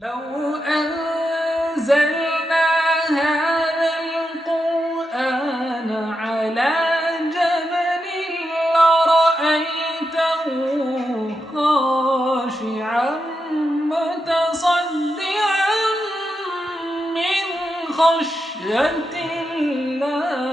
لو أنزلنا هذا القرآن على جبل لرأيته خاشعا متصدعا من خشية الله.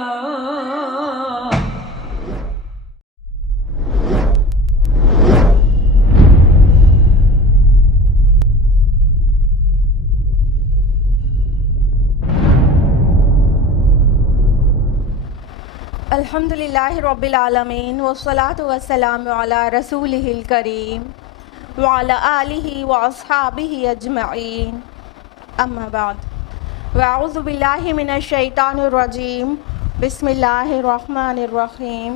الحمدللہ رب العالمین والصلاة والسلام علی رسولہ الکریم وعلی آلہ واصحابہ اجمعین، اما بعد، واعوذ باللہ من الشیطان الرجیم، بسم اللہ الرحمن الرحیم۔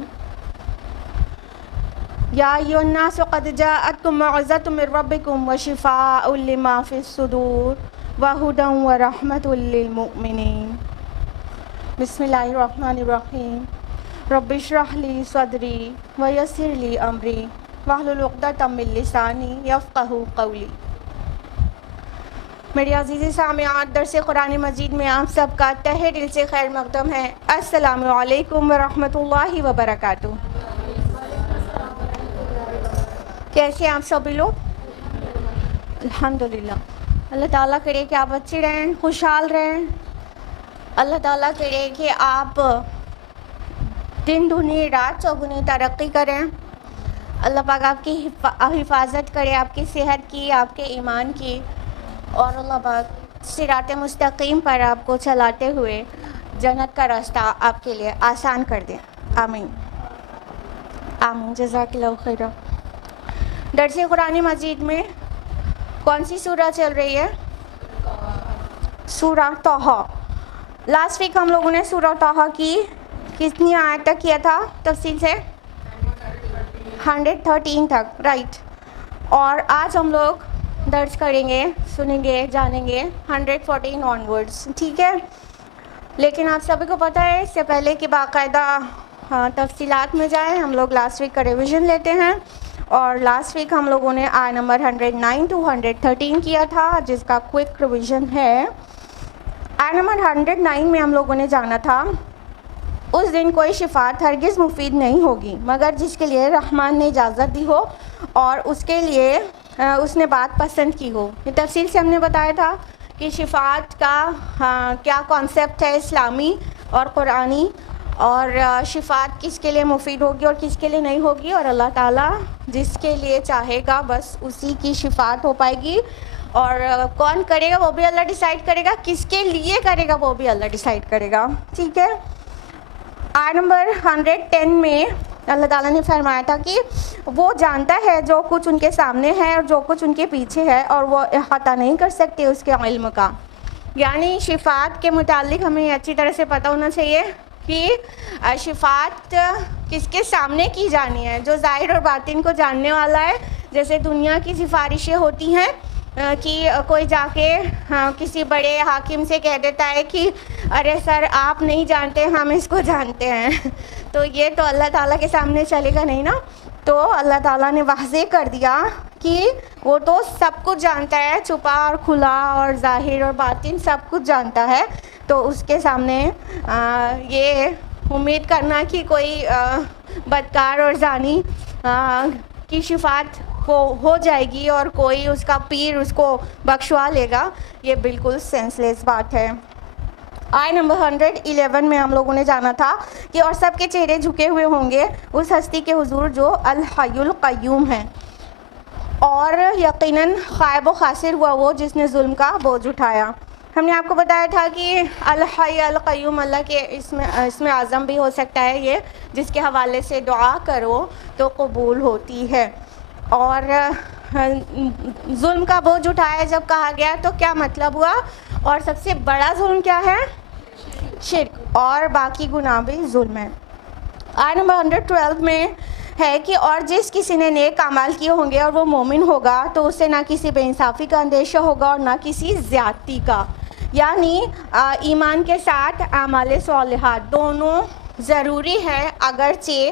یا ایھا الناس قد جاءتکم موعظۃ من ربکم وشفاء لما فی الصدور وہدی ورحمۃ للمؤمنین۔ بسم اللہ الرحمن الرحیم۔ رب اشرح لی صدری ویسر لی امری واحلل عقدۃ من لسانی یفقہوا قولی۔ میری عزیز سامعات، درس قرآن مجید میں آپ سب کا تہہ دل سے خیر مقدم ہے۔ السلام علیکم ورحمۃ اللہ وبرکاتہ۔ کیسے آپ سبھی لوگ؟ الحمدللہ۔ اللہ تعالیٰ کرے کہ آپ اچھے رہیں، خوشحال رہیں۔ اللہ تعالیٰ کرے کہ آپ دن دگنی رات چوگنی ترقی کریں۔ اللہ پاک آپ کی حفاظت کرے، آپ کی صحت کی، آپ کے ایمان کی، اور اللہ پاک صراط مستقیم پر آپ کو چلاتے ہوئے جنت کا راستہ آپ کے لیے آسان کر دیں۔ آمین آمین، جزاک اللہ خیر۔ درس قرآن مجید میں کون سی سورہ چل رہی ہے؟ سورہ طٰہٰ۔ لاسٹ ویک ہم لوگوں نے سورہ طٰہٰ کی کتنی آیت تک کیا تھا تفصیل سے؟ 113 تک، رائٹ۔ اور آج ہم لوگ درس کریں گے، سنیں گے، جانیں گے 114 آن ورڈس، ٹھیک ہے؟ لیکن آپ سبھی کو پتہ ہے، اس سے پہلے کہ باقاعدہ تفصیلات میں جائیں، ہم لوگ لاسٹ ویک کا ریویژن لیتے ہیں۔ اور لاسٹ ویک ہم لوگوں نے آیت نمبر 109 to 113 کیا تھا، جس کا کوئک ریویژن ہے۔ آیت نمبر 109 میں ہم لوگوں نے جانا تھا، اس دن کوئی شفاعت ہرگز مفید نہیں ہوگی مگر جس کے لیے رحمان نے اجازت دی ہو اور اس کے لیے اس نے بات پسند کی ہو۔ یہ تفصیل سے ہم نے بتایا تھا کہ شفاعت کا کیا کانسیپٹ ہے اسلامی اور قرآنی، اور شفاعت کس کے لیے مفید ہوگی اور کس کے لیے نہیں ہوگی، اور اللہ تعالیٰ جس کے لیے چاہے گا بس اسی کی شفاعت ہو پائے گی، اور کون کرے گا وہ بھی اللہ ڈیسائیڈ کرے گا، کس کے لیے کرے گا وہ بھی اللہ ڈیسائیڈ کرے گا، ٹھیک ہے؟ آیت نمبر 110 میں اللہ تعالیٰ نے فرمایا تھا کہ وہ جانتا ہے جو کچھ ان کے سامنے ہے اور جو کچھ ان کے پیچھے ہے، اور وہ احاطہ نہیں کر سکتے اس کے علم کا۔ یعنی شفاعت کے متعلق ہمیں اچھی طرح سے پتہ ہونا چاہیے کہ شفاعت کس کے سامنے کی جانی ہے، جو ظاہر اور باطن کو جاننے والا ہے۔ جیسے دنیا کی سفارشیں ہوتی ہیں کہ کوئی جا کے کسی بڑے حاکم سے کہہ دیتا ہے کہ ارے سر آپ نہیں جانتے، ہم اس کو جانتے ہیں، تو یہ تو اللہ تعالیٰ کے سامنے چلے گا نہیں نا۔ تو اللہ تعالیٰ نے واضح کر دیا کہ وہ تو سب کچھ جانتا ہے، چھپا اور کھلا اور ظاہر اور باطن سب کچھ جانتا ہے، تو اس کے سامنے یہ امید کرنا کہ کوئی بدکار اور زانی کی شفاعت ہو جائے گی اور کوئی اس کا پیر اس کو بخشوا لے گا، یہ بالکل سینس لیس بات ہے۔ آیت نمبر 111 میں ہم لوگوں نے جانا تھا کہ اور سب کے چہرے جھکے ہوئے ہوں گے اس ہستی کے حضور جو الحی القیوم ہے، اور یقیناً خائب و خاسر ہوا وہ جس نے ظلم کا بوجھ اٹھایا۔ ہم نے آپ کو بتایا تھا کہ الحی القیوم اللہ کے اسم اعظم بھی ہو سکتا ہے، یہ جس کے حوالے سے دعا کرو تو قبول ہوتی ہے۔ اور ظلم کا بوجھ اٹھایا جب کہا گیا تو کیا مطلب ہوا؟ اور سب سے بڑا ظلم کیا ہے؟ شرک، اور باقی گناہ بھی ظلم ہے۔ آیت نمبر 112 میں ہے کہ اور جس کسی نے نیک اعمال کیے ہوں گے اور وہ مومن ہوگا تو اسے نہ کسی بے انصافی کا اندیشہ ہوگا اور نہ کسی زیادتی کا۔ یعنی ایمان کے ساتھ اعمال صالحات دونوں ضروری ہے، اگرچہ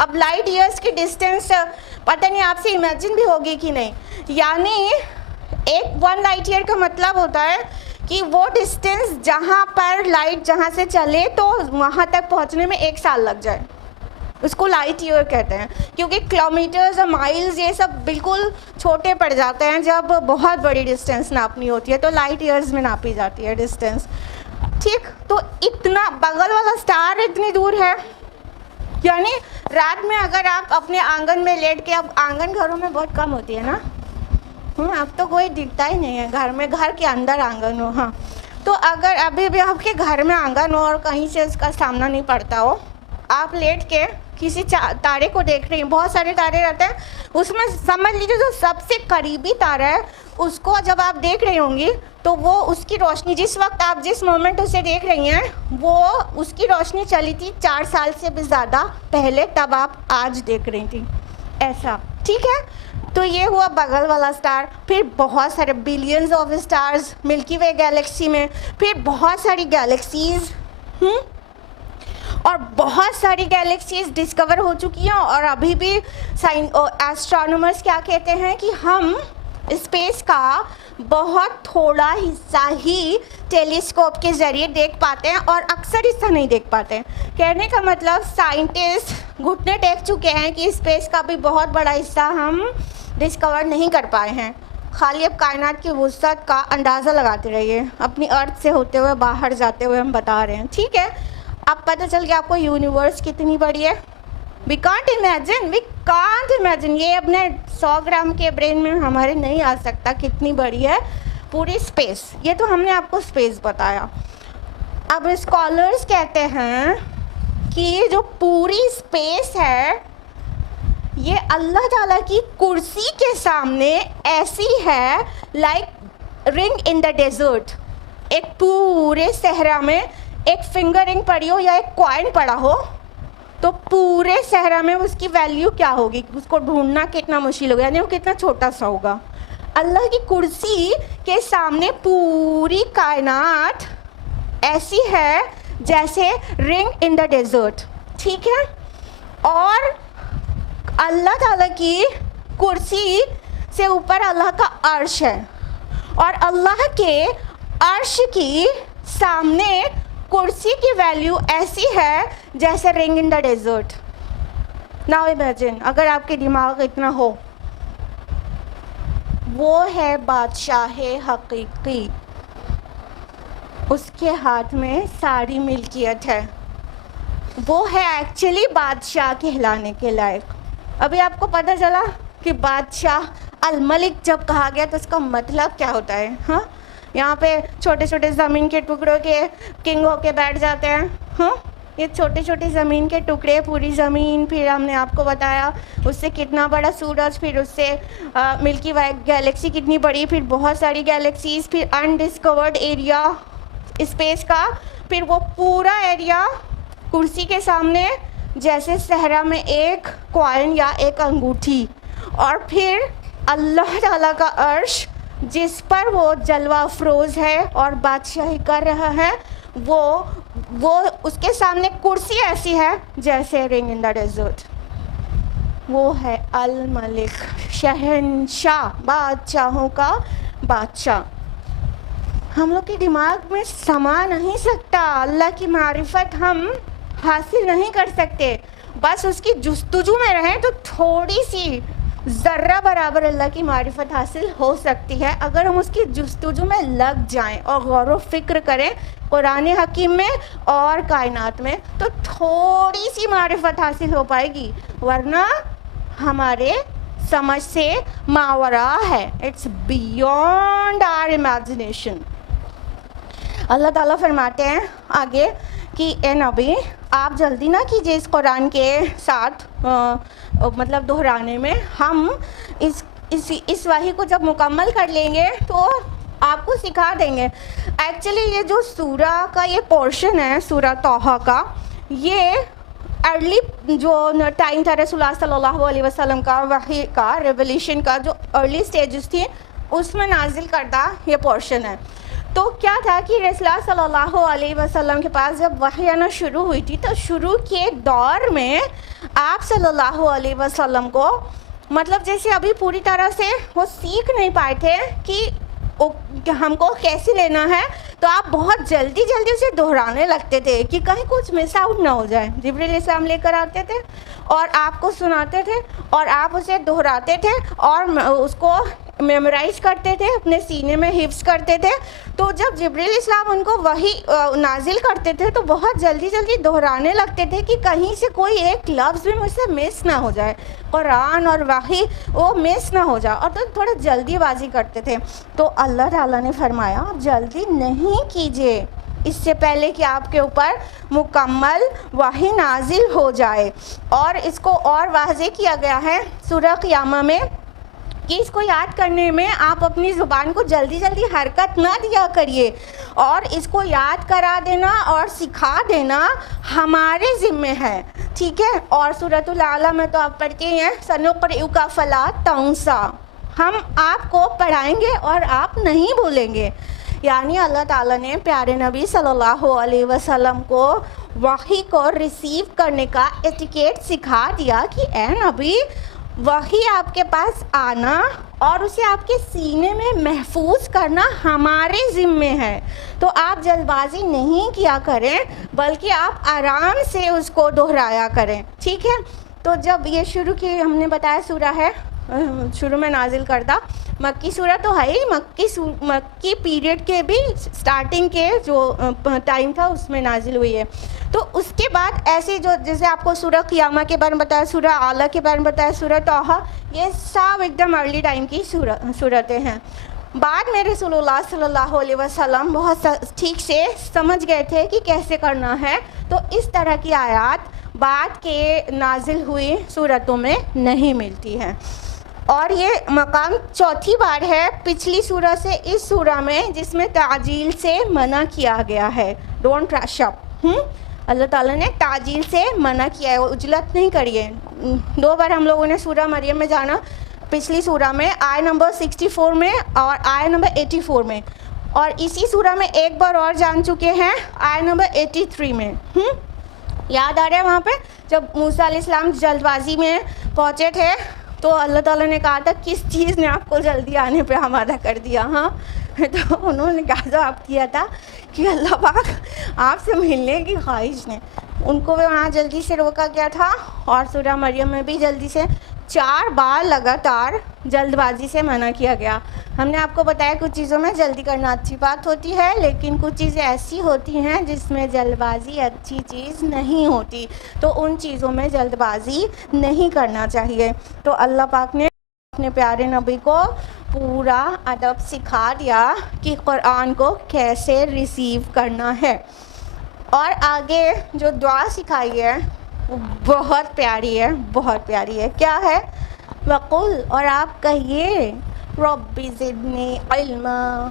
اب لائٹ ایئرس کی ڈسٹینس پتہ نہیں آپ سے امیجن بھی ہوگی کہ نہیں, یعنی ایک 1 لائٹ ایئر کا مطلب ہوتا ہے کہ وہ ڈسٹینس جہاں پر لائٹ جہاں سے چلے تو وہاں تک پہنچنے میں 1 سال لگ جائے, اس کو لائٹ ایئر کہتے ہیں. کیونکہ کلومیٹرز اور مائلز یہ سب بالکل چھوٹے پڑ جاتے ہیں جب بہت بڑی ڈسٹینس ناپنی ہوتی ہے, تو لائٹ ایئرز میں ناپی جاتی ہے ڈسٹینس. ٹھیک, تو اتنا بغل والا اسٹار اتنی دور ہے, یعنی رات میں اگر آپ اپنے آنگن میں لیٹ کے, اب آنگن گھروں میں بہت کم ہوتی ہے نا, اب تو کوئی دکھتا ہی نہیں ہے گھر میں, گھر کے اندر آنگن ہو, ہاں, تو اگر ابھی بھی آپ کے گھر میں آنگن ہو اور کہیں سے اس کا سامنا نہیں پڑتا ہو, آپ لیٹ کے کسی تارے کو دیکھ رہی ہیں, بہت سارے تارے رہتے ہیں, اس میں سمجھ لیجیے جو سب سے قریبی تارا ہے اس کو جب آپ دیکھ رہی ہوں گی تو وہ اس کی روشنی, جس وقت آپ جس مومنٹ اسے دیکھ رہی ہیں وہ اس کی روشنی چلی تھی 4 سال سے بھی زیادہ پہلے, تب آپ آج دیکھ رہی تھی ایسا. ٹھیک ہے, تو یہ ہوا بغل والا اسٹار. پھر بہت سارے بلینز آف اسٹارز ملکی وے گیلیکسی میں, پھر بہت ساری گیلیکسیز, اور بہت ساری گیلیکسیز ڈسکور ہو چکی ہیں, اور ابھی بھی ایسٹرونومرز کیا کہتے ہیں کہ ہم اسپیس کا بہت تھوڑا حصہ ہی ٹیلیسکوپ کے ذریعے دیکھ پاتے ہیں اور اکثر حصہ نہیں دیکھ پاتے ہیں. کہنے کا مطلب سائنٹسٹ گھٹنے ٹیک چکے ہیں کہ اسپیس کا بھی بہت بڑا حصہ ہم ڈسکور نہیں کر پائے ہیں. خالی اب کائنات کی وسعت کا اندازہ لگاتے رہیے, اپنی ارتھ سے ہوتے ہوئے باہر جاتے ہوئے ہم بتا رہے ہیں. ٹھیک ہے, اب پتہ چل گیا آپ کو یونیورس کتنی بڑی ہے. وی کانٹ امیجن, یہ اپنے 100 گرام کے برین میں ہمارے نہیں آ سکتا کتنی بڑی ہے پوری اسپیس. یہ تو ہم نے آپ کو اسپیس بتایا. اب اسکالرس کہتے ہیں کہ یہ جو پوری اسپیس ہے یہ اللہ تعالیٰ کی کرسی کے سامنے ایسی ہے لائک رنگ ان دا ڈیزرٹ. ایک پورے صحرا میں ایک فنگر رنگ پڑی ہو یا ایک کوائن پڑا ہو تو پورے صحرا میں اس کی ویلیو کیا ہوگی, اس کو ڈھونڈنا کتنا مشکل ہوگا, یعنی وہ کتنا چھوٹا سا ہوگا. اللہ کی کرسی کے سامنے پوری کائنات ایسی ہے جیسے رنگ ان دا ڈیزرٹ. ٹھیک ہے, اور اللہ تعالیٰ کی کرسی سے اوپر اللہ کا عرش ہے, اور اللہ کے عرش کی سامنے کرسی کی ویلیو ایسی ہے جیسے رنگ ان دا ڈیزرٹ. ناؤ امیجن, اگر آپ کے دماغ اتنا ہو, وہ ہے بادشاہ حقیقی, اس کے ہاتھ میں ساری ملکیت ہے, وہ ہے ایکچولی بادشاہ کہلانے کے لائق. ابھی آپ کو پتہ چلا کہ بادشاہ الملک جب کہا گیا تو اس کا مطلب کیا ہوتا ہے. ہاں, یہاں پہ چھوٹے چھوٹے زمین کے ٹکڑوں کے کنگ ہو کے بیٹھ جاتے ہیں. ہاں, یہ چھوٹے چھوٹے زمین کے ٹکڑے, پوری زمین, پھر ہم نے آپ کو بتایا اس سے کتنا بڑا سورج, پھر اس سے ملکی وے گیلیکسی کتنی بڑی, پھر بہت ساری گیلیکسیز, پھر انڈسکورڈ ایریا اسپیس کا, پھر وہ پورا ایریا کرسی کے سامنے جیسے صحرا میں ایک کوائن یا ایک انگوٹھی, اور پھر اللہ تعالیٰ کا عرش جس پر وہ جلوہ افروز ہے اور بادشاہی کر رہا ہے, وہ اس کے سامنے کرسی ایسی ہے جیسے رنگ ان دا ڈیزرٹ. وہ ہے الملک, شہنشاہ, بادشاہوں کا بادشاہ. ہم لوگ کے دماغ میں سما نہیں سکتا, اللہ کی معرفت ہم حاصل نہیں کر سکتے. بس اس کی جستجو میں رہیں تو تھوڑی سی ذرہ برابر اللہ کی معرفت حاصل ہو سکتی ہے اگر ہم اس کی جستجو میں لگ جائیں اور غور و فکر کریں قرآن حکیم میں اور کائنات میں, تو تھوڑی سی معرفت حاصل ہو پائے گی, ورنہ ہمارے سمجھ سے ماورا ہے. It's beyond our imagination. اللہ تعالیٰ فرماتے ہیں آگے کہ اے نبی آپ جلدی نہ کیجیے اس قرآن کے ساتھ مطلب دہرانے میں, ہم اس وحی کو جب مکمل کر لیں گے تو آپ کو سکھا دیں گے. ایکچولی یہ جو سورہ کا یہ پورشن ہے سورہ طٰہٰ کا, یہ ارلی جو ٹائم تھا رسول اللہ صلی اللہ علیہ وسلم کا وحی کا ریولیشن کا جو ارلی سٹیجز تھی اس میں نازل کردہ یہ پورشن ہے. تو کیا تھا کہ رسول اللہ صلی اللہ علیہ وسلم کے پاس جب وحی آنا شروع ہوئی تھی تو شروع کے دور میں آپ صلی اللہ علیہ وسلم کو مطلب جیسے ابھی پوری طرح سے وہ سیکھ نہیں پائے تھے کہ ہم کو کیسے لینا ہے، تو آپ بہت جلدی جلدی اسے دہرانے لگتے تھے کہ کہیں کچھ مس آؤٹ نہ ہو جائے۔ جبریل علیہ السلام لے کر آتے تھے اور آپ کو سناتے تھے اور آپ اسے دہراتے تھے اور اس کو میمورائز کرتے تھے، اپنے سینے میں حفظ کرتے تھے۔ تو جب جبریل علیہ السلام ان کو وحی نازل کرتے تھے تو بہت جلدی جلدی دہرانے لگتے تھے کہ کہیں سے کوئی ایک لفظ بھی مجھ سے مس نہ ہو جائے، قرآن اور وحی وہ مس نہ ہو جائے، اور تو تھوڑا جلدی بازی کرتے تھے۔ تو اللہ تعالیٰ نے فرمایا آپ جلدی نہیں کیجیے اس سے پہلے کہ آپ کے اوپر مکمل وحی نازل ہو جائے۔ اور اس کو اور واضح کیا گیا ہے سورہ قیامہ میں کہ اس کو یاد کرنے میں آپ اپنی زبان کو جلدی جلدی حرکت نہ دیا کریے، اور اس کو یاد کرا دینا اور سکھا دینا ہمارے ذمے ہے، ٹھیک ہے۔ اور سورۃ الاعلیٰ میں تو آپ پڑھتے ہیں سنقرئک فلا تنسیٰ، ہم آپ کو پڑھائیں گے اور آپ نہیں بھولیں گے۔ یعنی اللہ تعالیٰ نے پیارے نبی صلی اللہ علیہ وسلم کو وحی کو ریسیو کرنے کا ایٹیکیٹ سکھا دیا کہ اے نبی وحی آپ کے پاس آنا اور اسے آپ کے سینے میں محفوظ کرنا ہمارے ذمے ہے، تو آپ جلد بازی نہیں کیا کریں بلکہ آپ آرام سے اس کو دہرایا کریں، ٹھیک ہے۔ تو جب یہ شروع کی ہم نے بتایا سورہ ہے شروع میں نازل کردہ مکی سورہ تو ہے ہی، مکی پیریڈ کے بھی سٹارٹنگ کے جو ٹائم تھا اس میں نازل ہوئی ہے۔ تو اس کے بعد ایسے جو جیسے آپ کو سورہ قیامہ کے بارے میں بتایا، سورہ اعلیٰ کے بارے میں بتایا، سورہ طٰہٰ، یہ سب ایک دم ارلی ٹائم کی صورتیں ہیں۔ بعد میں رسول اللہ صلی اللہ علیہ وسلم بہت ٹھیک سے سمجھ گئے تھے کہ کیسے کرنا ہے، تو اس طرح کی آیات بعد کے نازل ہوئی صورتوں میں نہیں ملتی ہیں۔ اور یہ مقام چوتھی بار ہے پچھلی سورہ سے اس سورہ میں جس میں تعجیل سے منع کیا گیا ہے، ڈونٹ رش اپ۔ اللہ تعالیٰ نے تعجیل سے منع کیا ہے، عجلت نہیں کریے۔ 2 بار ہم لوگوں نے سورہ مریم میں جانا، پچھلی سورہ میں آیت نمبر 64 میں اور آیت نمبر 84 میں، اور اسی سورہ میں ایک بار اور جان چکے ہیں آیت نمبر 83 میں۔ یاد آ رہا ہے وہاں پہ جب موسیٰ علیہ السلام جلد بازی میں پہنچے تھے تو اللہ تعالیٰ نے کہا تھا کس چیز نے آپ کو جلدی آنے پہ آمادہ کر دیا؟ ہاں، تو انہوں نے کہا جواب کیا تھا کہ اللہ پاک آپ سے ملنے کی خواہش نے ان کو وہاں جلدی سے روکا گیا تھا، اور سورہ مریم میں بھی جلدی سے 4 بار لگاتار جلد بازی سے منع کیا گیا۔ ہم نے آپ کو بتایا کچھ چیزوں میں جلدی کرنا اچھی بات ہوتی ہے، لیکن کچھ چیزیں ایسی ہوتی ہیں جس میں جلد بازی اچھی چیز نہیں ہوتی، تو ان چیزوں میں جلد بازی نہیں کرنا چاہیے۔ تو اللہ پاک نے اپنے پیارے نبی کو پورا ادب سکھا دیا کہ قرآن کو کیسے ریسیو کرنا ہے۔ اور آگے جو دعا سکھائی ہے وہ بہت پیاری ہے، بہت پیاری ہے۔ کیا ہے؟ وقل، اور آپ کہیے رب زدنی علما،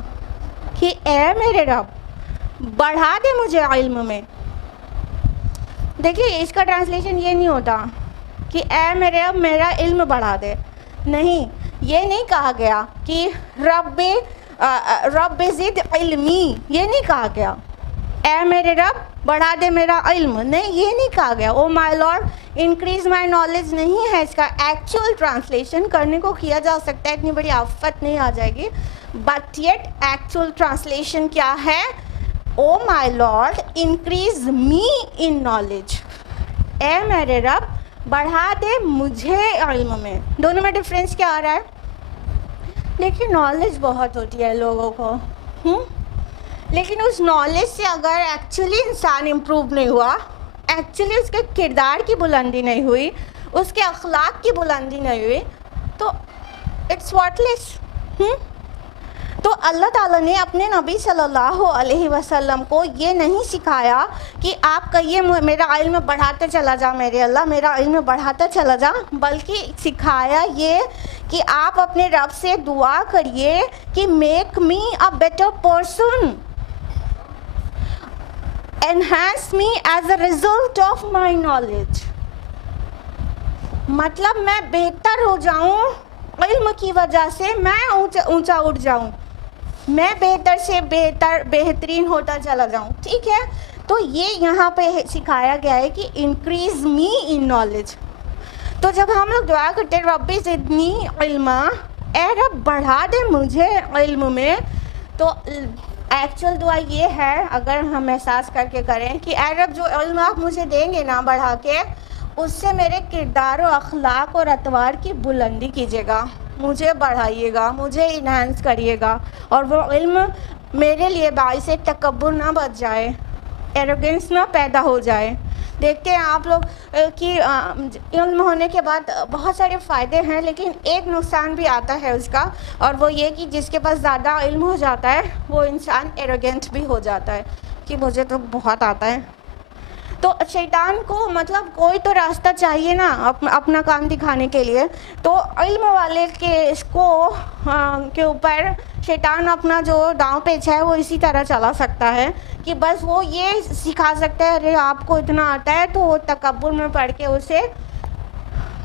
کہ اے میرے رب بڑھا دے مجھے علم میں۔ دیکھیے اس کا ٹرانسلیشن یہ نہیں ہوتا کہ اے میرے رب میرا علم بڑھا دے، نہیں، یہ نہیں کہا گیا کہ رب زد علمی، یہ نہیں کہا گیا اے میرے رب بڑھا دے میرا علم، نہیں، یہ نہیں کہا گیا او my lord increase my knowledge, نہیں ہے۔ اس کا ایکچوئل ٹرانسلیشن کرنے کو کیا جا سکتا ہے، اتنی بڑی آفت نہیں آ جائے گی، بٹ یٹ ایکچوئل ٹرانسلیشن کیا ہے؟ Oh my lord increase me in knowledge, اے میرے رب بڑھا دے مجھے علم میں۔ دونوں میں ڈفرینس کیا آ رہا ہے؟ دیکھیے نالج بہت ہوتی ہے لوگوں کو، لیکن اس نالج سے اگر ایکچولی انسان امپروو نہیں ہوا، ایکچولی اس کے کردار کی بلندی نہیں ہوئی، اس کے اخلاق کی بلندی نہیں ہوئی، تو اٹس واٹ لیس۔ تو اللہ تعالیٰ نے اپنے نبی صلی اللہ علیہ وسلم کو یہ نہیں سکھایا کہ آپ کہیے میرا علم بڑھاتے چلا جا میرے اللہ، میرا علم بڑھاتا چلا جا، بلکہ سکھایا یہ کہ آپ اپنے رب سے دعا کریے کہ make me a better person, enhance me as a result of my knowledge، مطلب میں بہتر ہو جاؤں علم کی وجہ سے، میں اونچا اٹھ جاؤں۔ میں بہتر سے بہترین ہوتا چلا جاؤں. ٹھیک ہے, تو یہ یہاں پہ سکھایا گیا ہے کہ انکریز می ان نالج. تو جب ہم لوگ دعا کرتے ہیں ربی زدنی علما, اے رب بڑھا دے مجھے علم میں, تو ایکچوئل دعا یہ ہے, اگر ہم احساس کر کے کریں کہ اے رب جو علم آپ مجھے دیں گے نا بڑھا کے, اس سے میرے کردار و اخلاق اور اطوار کی بلندی کیجیے گا, مجھے بڑھائیے گا, مجھے انہانس کریے گا, اور وہ علم میرے لیے باعث تکبر نہ بچ جائے, ایروگنس نہ پیدا ہو جائے. دیکھتے ہیں آپ لوگ کہ علم ہونے کے بعد بہت سارے فائدے ہیں, لیکن ایک نقصان بھی آتا ہے اس کا, اور وہ یہ کہ جس کے پاس زیادہ علم ہو جاتا ہے وہ انسان ایروگنٹ بھی ہو جاتا ہے کہ مجھے تو بہت آتا ہے. تو شیطان کو مطلب کوئی تو راستہ چاہیے نا اپنا کام دکھانے کے لیے. تو علم والے کے اس کو کے اوپر شیطان اپنا جو داؤں پیچ ہے وہ اسی طرح چلا سکتا ہے کہ بس وہ یہ سکھا سکتا ہے ارے آپ کو اتنا آتا ہے, تو وہ تکبر میں پڑھ کے اسے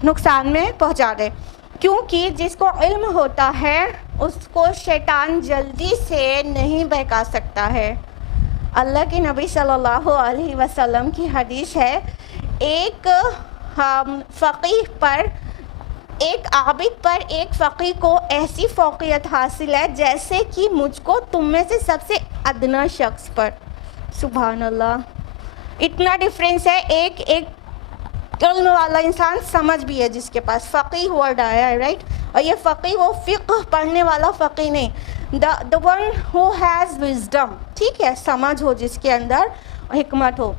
نقصان میں پہنچا دے. کیونکہ جس کو علم ہوتا ہے اس کو شیطان جلدی سے نہیں بہکا سکتا ہے. اللہ کے نبی صلی اللہ علیہ وسلم کی حدیث ہے, ایک فقیہ پر, ایک عابد پر ایک فقیہ کو ایسی فوقیت حاصل ہے جیسے کہ مجھ کو تم میں سے سب سے ادنا شخص پر. سبحان اللہ, اتنا ڈفرینس ہے. ایک علم والا انسان سمجھ بھی ہے جس کے پاس, فقیہ ورڈ آیا ہے رائٹ, اور یہ فقیہ وہ فقہ پڑھنے والا فقیہ نہیں, the one who has wisdom, ٹھیک ہے, سمجھ ہو جس کے اندر, حکمت ہو.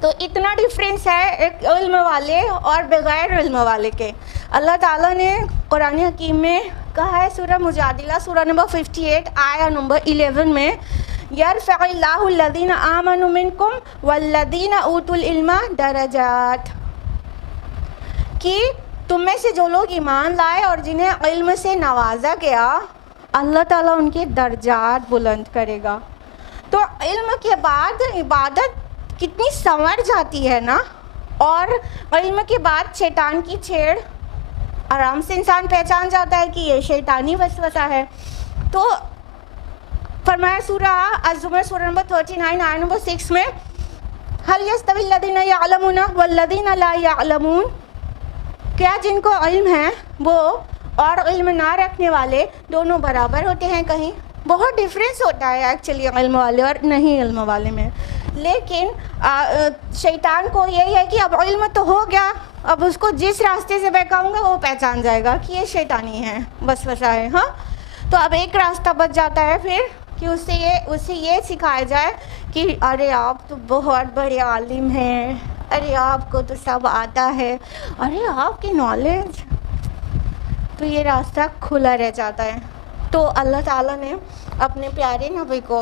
تو اتنا ڈفرینس ہے ایک علم والے اور بغیر علم والے کے. اللہ تعالیٰ نے قرآن حکیم میں کہا ہے سورہ مجادلہ سورہ نمبر 58 آیہ نمبر 11 میں, یرفع اللہ الذین آمنوا منکم والذین اوتوا العلم درجات, کہ تم میں سے جو لوگ ایمان لائے اور جنہیں علم سے نوازا گیا اللہ تعالیٰ ان کے درجات بلند کرے گا. تو علم کے بعد عبادت کتنی سنور جاتی ہے نا, اور علم کے بعد شیطان کی چھیڑ آرام سے انسان پہچان جاتا ہے کہ یہ شیطانی وسوسہ ہے. تو فرمایا سورہ الزمر سورہ نمبر 39 آیہ نمبر 6 میں, هل يستوي الذين يعلمون والذين لا يعلمون, کیا جن کو علم ہے وہ اور علم نہ رکھنے والے دونوں برابر ہوتے ہیں؟ کہیں بہت ڈفرینس ہوتا ہے ایکچولی علم والے اور نہیں علم والے میں. لیکن شیطان کو یہی ہے کہ اب علم تو ہو گیا, اب اس کو جس راستے سے بہکاؤں گا وہ پہچان جائے گا کہ یہ شیطانی ہے, بس وسا ہے. ہاں, تو اب ایک راستہ بچ جاتا ہے پھر کہ اسے یہ سکھایا جائے کہ ارے آپ تو بہت بڑے عالم ہیں, ارے آپ کو تو سب آتا ہے, ارے آپ کی نالج, تو یہ راستہ کھلا رہ جاتا ہے. تو اللہ تعالیٰ نے اپنے پیارے نبی کو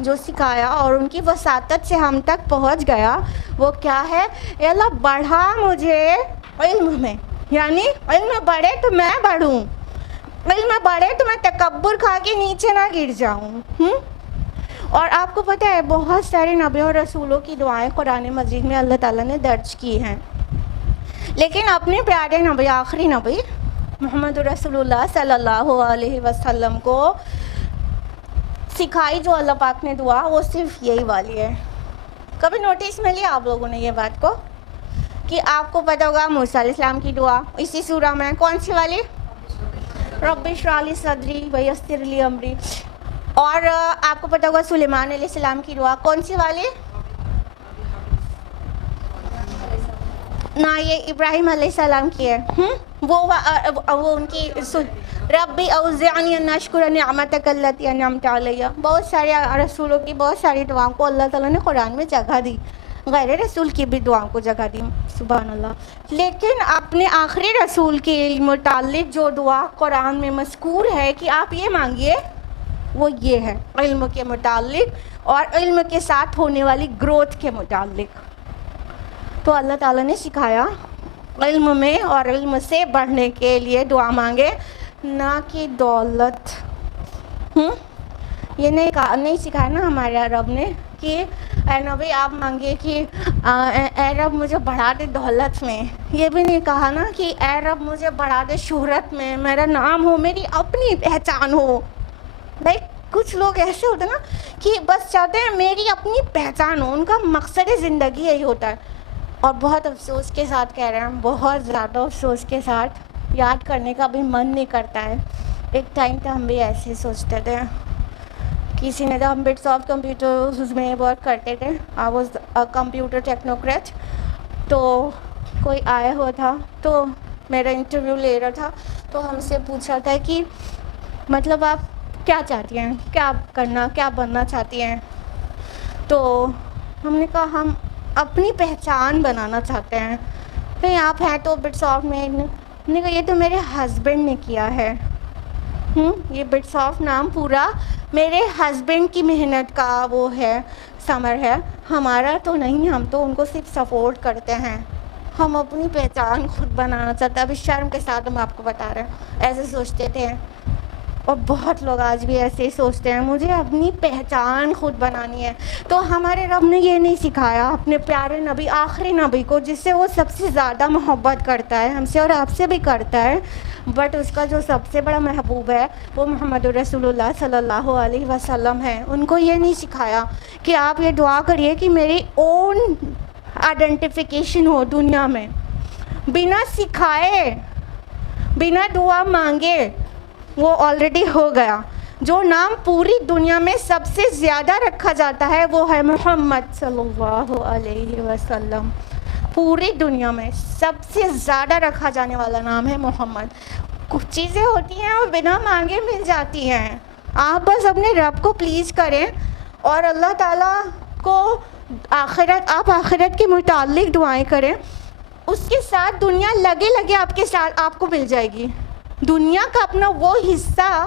جو سکھایا اور ان کی وساطت سے ہم تک پہنچ گیا وہ کیا ہے, اے اللہ بڑھا مجھے علم میں, یعنی علم بڑھے تو میں بڑھوں, علم بڑھے تو میں تکبر کھا کے نیچے نہ گر جاؤں. اور آپ کو پتہ ہے بہت سارے نبیوں اور رسولوں کی دعائیں قرآن مجید میں اللہ تعالیٰ نے درج کی ہیں, لیکن اپنے پیارے نبی آخری نبی محمد رسول اللہ صلی اللہ علیہ وسلم کو سکھائی جو اللہ پاک نے دعا وہ صرف یہی والی ہے. کبھی نوٹس میں لیا آپ لوگوں نے یہ بات کو کہ آپ کو پتہ ہوگا موسیٰ علیہ السلام کی دعا اسی سورہ میں کون سی والی, رب اشرح لی صدری ویسر لی امری, اور آپ کو پتہ ہوگا سلیمان علیہ السلام کی دعا کون سی والی, نہ یہ ابراہیم علیہ السلام کی ہے, وہ ان کی ربی اوزعنی ان اشکر نعمتک التی انعمت علیہ. بہت سارے رسولوں کی بہت ساری دعاؤں کو اللہ تعالیٰ نے قرآن میں جگہ دی, غیر رسول کی بھی دعاؤں کو جگہ دی, سبحان اللہ. لیکن اپنے آخری رسول کے متعلق جو دعا قرآن میں مذکور ہے کہ آپ یہ مانگیے وہ یہ ہے علم کے متعلق اور علم کے ساتھ ہونے والی گروتھ کے متعلق. تو اللہ تعالیٰ نے سکھایا علم میں اور علم سے بڑھنے کے لیے دعا مانگے, نہ کہ دولت. یہ نہیں سکھایا نا ہمارے رب نے کہ اے نبی آپ مانگے کہ اے رب مجھے بڑھا دے دولت میں. یہ بھی نہیں کہا نا کہ اے رب مجھے بڑھا دے شہرت میں, میرا نام ہو, میری اپنی پہچان ہو. بھائی کچھ لوگ ایسے ہوتے ہیں نا کہ بس چاہتے ہیں میری اپنی پہچان ہو، ان کا مقصد زندگی یہی ہوتا ہے. اور بہت افسوس کے ساتھ کہہ رہے ہیں، بہت زیادہ افسوس کے ساتھ، یاد کرنے کا بھی من نہیں کرتا ہے. ایک ٹائم پہ ہم بھی ایسے ہی سوچتے تھے. کسی نے ہم بٹس آف کمپیوٹر میں ورک کرتے تھے، آئی واز کمپیوٹر ٹیکنوکریٹ. تو کوئی آیا ہوا تھا تو میرا انٹرویو لے رہا تھا، تو ہم سے پوچھا تھا کہ مطلب آپ کیا چاہتی ہیں، کیا بننا چاہتی ہیں. تو ہم نے کہا ہم اپنی پہچان بنانا چاہتے ہیں. نہیں آپ ہیں تو بٹس آف میں نے کہا یہ تو میرے ہسبینڈ نے کیا ہے. یہ بٹس آف نام پورا میرے ہسبینڈ کی محنت کا وہ ہے، ثمر ہے، ہمارا تو نہیں. ہم تو ان کو صرف سپورٹ کرتے ہیں. ہم اپنی پہچان خود بنانا چاہتے ہیں. ابھی شرم کے ساتھ ہم آپ کو بتا رہے ہیں، ایسے سوچتے تھے. اور بہت لوگ آج بھی ایسے ہی سوچتے ہیں، مجھے اپنی پہچان خود بنانی ہے. تو ہمارے رب نے یہ نہیں سکھایا اپنے پیارے نبی، آخری نبی کو، جس سے وہ سب سے زیادہ محبت کرتا ہے، ہم سے اور آپ سے بھی کرتا ہے، بٹ اس کا جو سب سے بڑا محبوب ہے وہ محمد رسول اللہ صلی اللہ علیہ وسلم ہے. ان کو یہ نہیں سکھایا کہ آپ یہ دعا کریے کہ میری اون آئیڈینٹیفیکیشن ہو دنیا میں. بنا سکھائے، بنا دعا مانگے وہ آلریڈی ہو گیا. جو نام پوری دنیا میں سب سے زیادہ رکھا جاتا ہے وہ ہے محمد صلی اللہ علیہ وسلم. پوری دنیا میں سب سے زیادہ رکھا جانے والا نام ہے محمد. کچھ چیزیں ہوتی ہیں وہ بنا مانگے مل جاتی ہیں. آپ بس اپنے رب کو پلیز کریں اور اللہ تعالیٰ کو آپ آخرت کے متعلق دعائیں کریں. اس کے ساتھ دنیا لگے لگے آپ کے ساتھ آپ کو مل جائے گی. دنیا کا اپنا وہ حصہ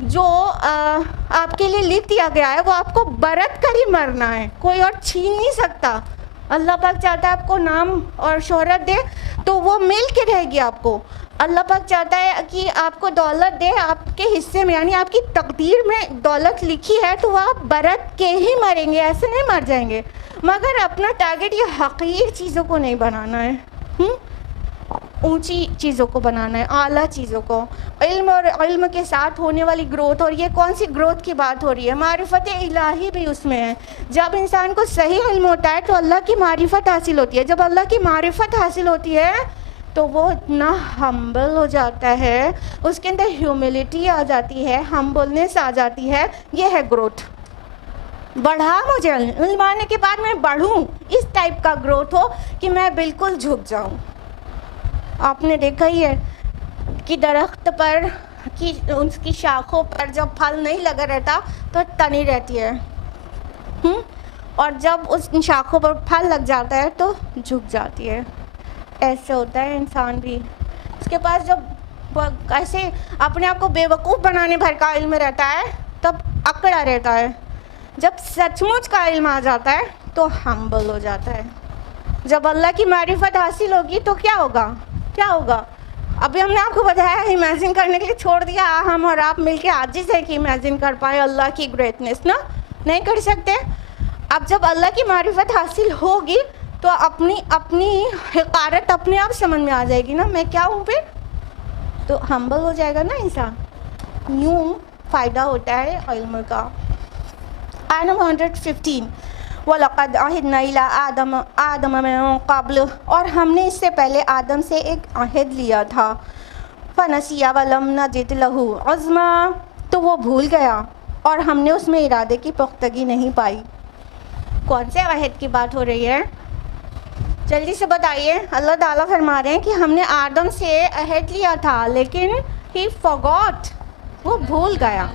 جو آپ کے لیے لکھ دیا گیا ہے وہ آپ کو برت کر ہی مرنا ہے، کوئی اور چھین نہیں سکتا. اللہ پاک چاہتا ہے آپ کو نام اور شہرت دے تو وہ مل کے رہے گی آپ کو. اللہ پاک چاہتا ہے کہ آپ کو دولت دے، آپ کے حصے میں یعنی آپ کی تقدیر میں دولت لکھی ہے تو وہ آپ برت کے ہی مریں گے، ایسے نہیں مر جائیں گے. مگر اپنا ٹارگیٹ یہ حقیر چیزوں کو نہیں بنانا ہے، اونچی چیزوں کو بنانا ہے، اعلیٰ چیزوں کو. علم اور علم کے ساتھ ہونے والی گروتھ، اور یہ کون سی گروتھ کی بات ہو رہی ہے؟ معرفت الہی بھی اس میں ہے. جب انسان کو صحیح علم ہوتا ہے تو اللہ کی معرفت حاصل ہوتی ہے. جب اللہ کی معرفت حاصل ہوتی ہے تو وہ اتنا ہمبل ہو جاتا ہے، اس کے اندر ہیوملٹی آ جاتی ہے، ہمبلنس آ جاتی ہے. یہ ہے گروتھ. بڑھا مجھے علم آنے کے بعد میں بڑھوں، اس ٹائپ کا گروتھ ہو کہ میں بالکل جھک جاؤں. آپ نے دیکھا ہی ہے کہ درخت پر اس کی شاخوں پر جب پھل نہیں لگا رہتا تو تنی رہتی ہے، اور جب اس شاخوں پر پھل لگ جاتا ہے تو جھک جاتی ہے. ایسے ہوتا ہے انسان بھی. اس کے پاس جب ایسے اپنے آپ کو بے وقوف بنانے بھر کا علم رہتا ہے تب اکڑا رہتا ہے. جب سچ مچ کا علم آ جاتا ہے تو ہمبل ہو جاتا ہے. جب اللہ کی معرفت حاصل ہوگی تو کیا ہوگا؟ ابھی ہم نے آپ کو بتایا امیجن کرنے کے لیے چھوڑ دیا. ہم اور آپ مل کے عاجز ہیں کہ امیجن کر پائے اللہ کی گریٹنس، نا نہیں کر سکتے. اب جب اللہ کی معرفت حاصل ہوگی تو اپنی حقارت اپنے آپ سمجھ میں آ جائے گی نا، میں کیا ہوں، پھر تو ہمبل ہو جائے گا نا انسان. یوں فائدہ ہوتا ہے علم کا. آیت نمبر 115 وَلَقَدْ عَهِدْنَا إِلَىٰ آدَمَ مِن قَبْلُ، اور ہم نے اس سے پہلے آدم سے ایک عہد لیا تھا. فَنَسِیَ وَلَمْ نَجِدْ لَهُ عَزْمًا، تو وہ بھول گیا اور ہم نے اس میں ارادے کی پختگی نہیں پائی. کون سے عہد کی بات ہو رہی ہے؟ جلدی سے بتائیے. اللہ تعالیٰ فرما رہے ہیں کہ ہم نے آدم سے عہد لیا تھا لیکن he forgot، وہ بھول گیا.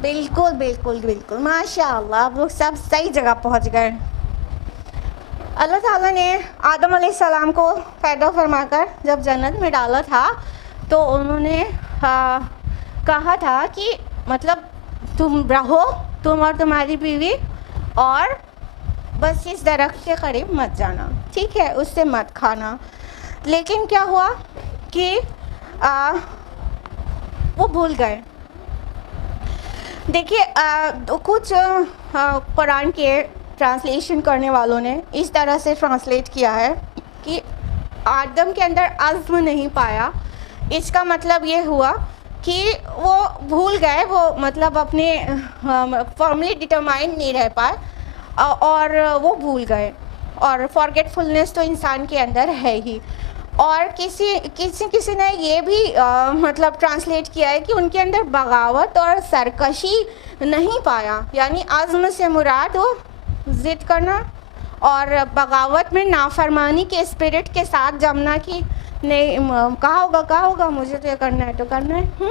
بالکل بالکل بالکل، ماشاء اللہ، آپ لوگ سب صحیح جگہ پہنچ گئے. اللہ تعالیٰ نے آدم علیہ السلام کو پیدا فرما کر جب جنت میں ڈالا تھا تو انہوں نے کہا تھا کہ مطلب تم رہو، تم اور تمہاری بیوی، اور بس اس درخت کے قریب مت جانا، ٹھیک ہے، اس سے مت کھانا. لیکن کیا ہوا کہ وہ بھول گئے. دیکھیے کچھ قرآن کے ٹرانسلیشن کرنے والوں نے اس طرح سے ٹرانسلیٹ کیا ہے کہ آدم کے اندر عزم نہیں پایا. اس کا مطلب یہ ہوا کہ وہ بھول گئے, وہ مطلب اپنے فرملی ڈٹرمائنڈ نہیں رہ پائے اور وہ بھول گئے. اور فارگیٹفلنس تو انسان کے اندر ہے ہی. اور کسی نے یہ بھی مطلب ٹرانسلیٹ کیا ہے کہ ان کے اندر بغاوت اور سرکشی نہیں پایا, یعنی عزم سے مراد وہ ضد کرنا اور بغاوت میں نافرمانی کے اسپرٹ کے ساتھ جمنا کہ نہیں کہا ہوگا مجھے تو یہ کرنا ہے تو کرنا ہے.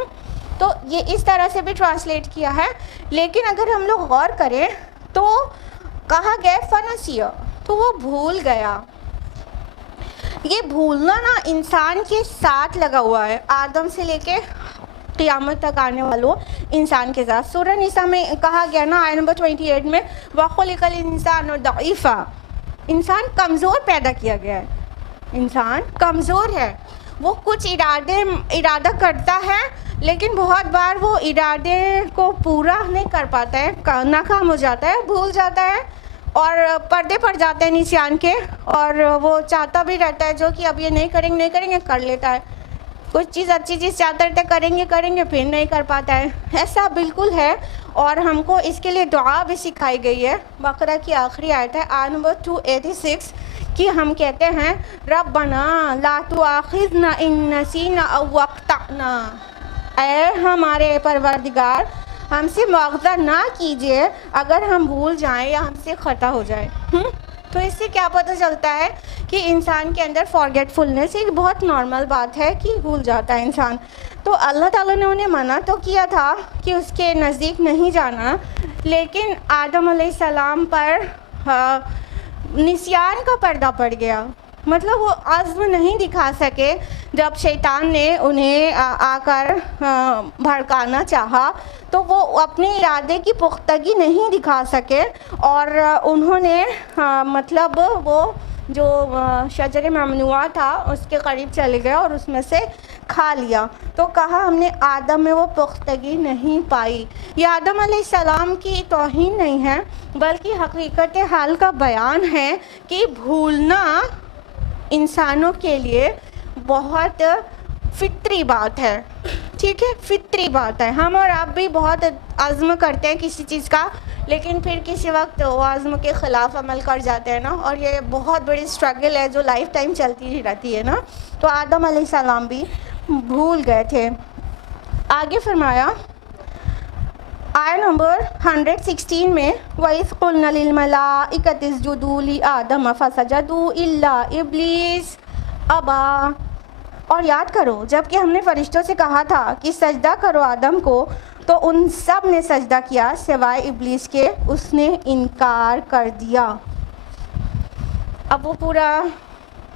تو یہ اس طرح سے بھی ٹرانسلیٹ کیا ہے. لیکن اگر ہم لوگ غور کریں تو کہا گیا فنسیہ, تو وہ بھول گیا. یہ بھولنا نا انسان کے ساتھ لگا ہوا ہے, آدم سے لے کے قیامت تک آنے والوں انسان کے ساتھ. سورہ نساء میں کہا گیا نا آیت نمبر 28 میں وَخُلِقَ الْإِنسَانُ ضَعِيفًا, انسان کمزور پیدا کیا گیا ہے. انسان کمزور ہے, وہ کچھ ارادہ کرتا ہے لیکن بہت بار وہ ارادے کو پورا نہیں کر پاتا ہے, ناکام ہو جاتا ہے, بھول جاتا ہے اور پردے پڑ جاتے ہیں نسیان کے, اور وہ چاہتا بھی رہتا ہے جو کہ اب یہ نہیں کریں گے کر لیتا ہے. کچھ چیز اچھی چیز چاہتا رہتا ہے کریں گے پھر نہیں کر پاتا ہے. ایسا بالکل ہے, اور ہم کو اس کے لیے دعا بھی سکھائی گئی ہے. بقرہ کی آخری آیت ہے آیت نمبر 286 کہ ہم کہتے ہیں ربنا لا تؤاخذنا ان نسینا او اخطأنا, اے ہمارے پروردگار ہم سے مواخذہ نہ کیجیے اگر ہم بھول جائیں یا ہم سے خطا ہو جائے. تو اس سے کیا پتہ چلتا ہے کہ انسان کے اندر فارگیٹفلنس ایک بہت نارمل بات ہے کہ بھول جاتا ہے انسان. تو اللہ تعالیٰ نے انہیں منع تو کیا تھا کہ اس کے نزدیک نہیں جانا, لیکن آدم علیہ السلام پر نسیان کا پردہ پڑ گیا. مطلب وہ عزم نہیں دکھا سکے جب شیطان نے انہیں آ کر بھڑکانا چاہا, تو وہ اپنے ارادے کی پختگی نہیں دکھا سکے اور انہوں نے مطلب وہ جو شجر ممنوعہ تھا اس کے قریب چلے گئے اور اس میں سے کھا لیا. تو کہا ہم نے آدم میں وہ پختگی نہیں پائی. یہ آدم علیہ السلام کی توہین نہیں ہے بلکہ حقیقت حال کا بیان ہے کہ بھولنا انسانوں کے لیے بہت فطری بات ہے. ٹھیک ہے, فطری بات ہے. ہم اور آپ بھی بہت عزم کرتے ہیں کسی چیز کا, لیکن پھر کسی وقت وہ عزم کے خلاف عمل کر جاتے ہیں نا, اور یہ بہت بڑی اسٹرگل ہے جو لائف ٹائم چلتی ہی رہتی ہے نا. تو آدم علیہ السلام بھی بھول گئے تھے. آگے فرمایا آیت نمبر 116 میں وَإِذْ قُلْنَا لِلْمَلَائِكَةِ اسْجُدُوا لِآدَمَ فَسَجَدُوا إِلَّا إِبْلِيسَ أَبَىٰ, اور یاد کرو جب کہ ہم نے فرشتوں سے کہا تھا کہ سجدہ کرو آدم کو, تو ان سب نے سجدہ کیا سوائے ابلیس کے, اس نے انکار کر دیا. اب وہ پورا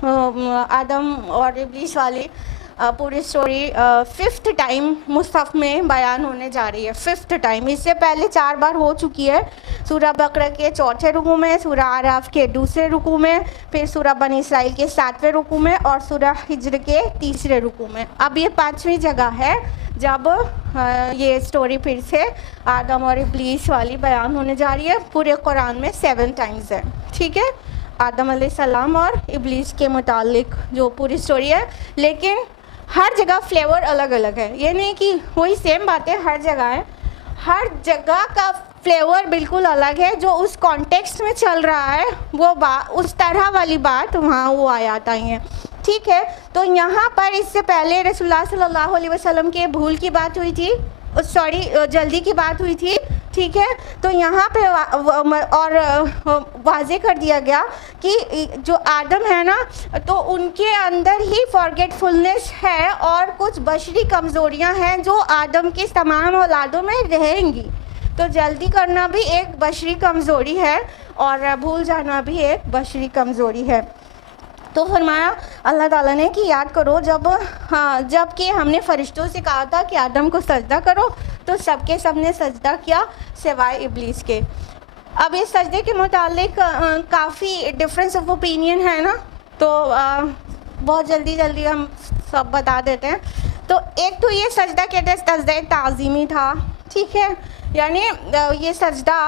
آدم اور ابلیس والی پوری سٹوری 5th ٹائم مصحف میں بیان ہونے جا رہی ہے. 5th ٹائم, اس سے پہلے 4 بار ہو چکی ہے. سورہ بقرہ کے 4تھے رکوع میں, سورہ اعراف کے 2سرے رکوع میں, پھر سورہ بنی اسرائیل کے 7ویں رکوع میں اور سورہ ہجر کے 3سرے رکوع میں. اب یہ 5ویں جگہ ہے جب یہ سٹوری پھر سے آدم اور ابلیس والی بیان ہونے جا رہی ہے. پورے قرآن میں 7 ٹائمز ہے. ٹھیک ہے, آدم علیہ السلام اور ابلیس کے متعلق جو پوری سٹوری ہے, لیکن ہر جگہ فلیور الگ الگ ہے. یہ نہیں کہ وہی سیم باتیں ہر جگہ ہے, ہر جگہ کا فلیور بالکل الگ ہے. جو اس کانٹیکسٹ میں چل رہا ہے وہ اس طرح والی بات وہاں وہ آیات آئی ہیں. ٹھیک ہے, تو یہاں پر اس سے پہلے رسول اللہ صلی اللہ علیہ وسلم کے بھول کی بات ہوئی تھی, جلدی کی بات ہوئی تھی. ٹھیک ہے, تو یہاں پہ اور واضح کر دیا گیا کہ جو آدم ہے نا, تو ان کے اندر ہی فارگیٹفلنس ہے اور کچھ بشری کمزوریاں ہیں جو آدم کی تمام اولادوں میں رہیں گی. تو جلدی کرنا بھی ایک بشری کمزوری ہے اور بھول جانا بھی ایک بشری کمزوری ہے. تو فرمایا اللہ تعالیٰ نے کہ یاد کرو جب کہ ہم نے فرشتوں سے کہا تھا کہ آدم کو سجدہ کرو, تو سب نے سجدہ کیا سوائے ابلیس کے. اب اس سجدے کے متعلق کافی ڈفرینس آف اوپینین ہے نا, تو بہت جلدی ہم سب بتا دیتے ہیں. تو ایک تو یہ سجدہ کہتے ہیں سجدہ تعظیمی تھا. ٹھیک ہے, یعنی یہ سجدہ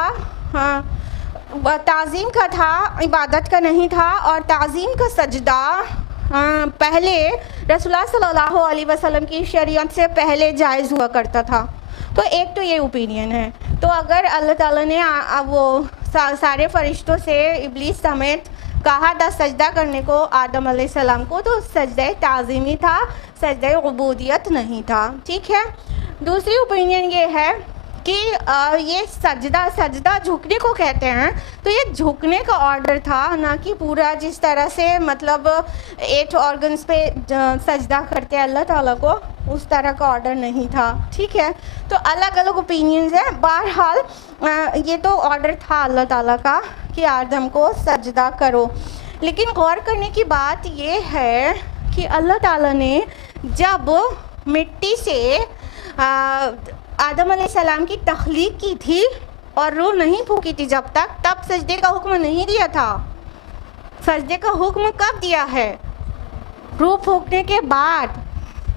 تعظیم کا تھا, عبادت کا نہیں تھا. اور تعظیم کا سجدہ پہلے رسول اللہ صلی اللہ علیہ وسلم کی شریعت سے پہلے جائز ہوا کرتا تھا. تو ایک تو یہ اوپینین ہے. تو اگر اللہ تعالیٰ نے وہ سارے فرشتوں سے ابلیس سمیت کہا تھا سجدہ کرنے کو آدم علیہ السلام کو, تو سجدہ تعظیمی تھا, سجدہ عبودیت نہیں تھا. ٹھیک ہے. دوسری اوپینین یہ ہے کہ یہ سجدہ جھکنے کو کہتے ہیں, تو یہ جھکنے کا آرڈر تھا, نہ کہ پورا جس طرح سے مطلب 8 آرگنز پہ سجدہ کرتے ہیں اللہ تعالیٰ کو, اس طرح کا آرڈر نہیں تھا. ٹھیک ہے. تو الگ الگ اوپینینز ہیں. بہرحال یہ تو آرڈر تھا اللہ تعالیٰ کا کہ آدم کو سجدہ کرو. لیکن غور کرنے کی بات یہ ہے کہ اللہ تعالیٰ نے جب مٹی سے آدم علیہ السلام کی تخلیق کی تھی اور روح نہیں پھونکی تھی جب تک, تب سجدے کا حکم نہیں دیا تھا. سجدے کا حکم کب دیا ہے؟ روح پھونکنے کے بعد,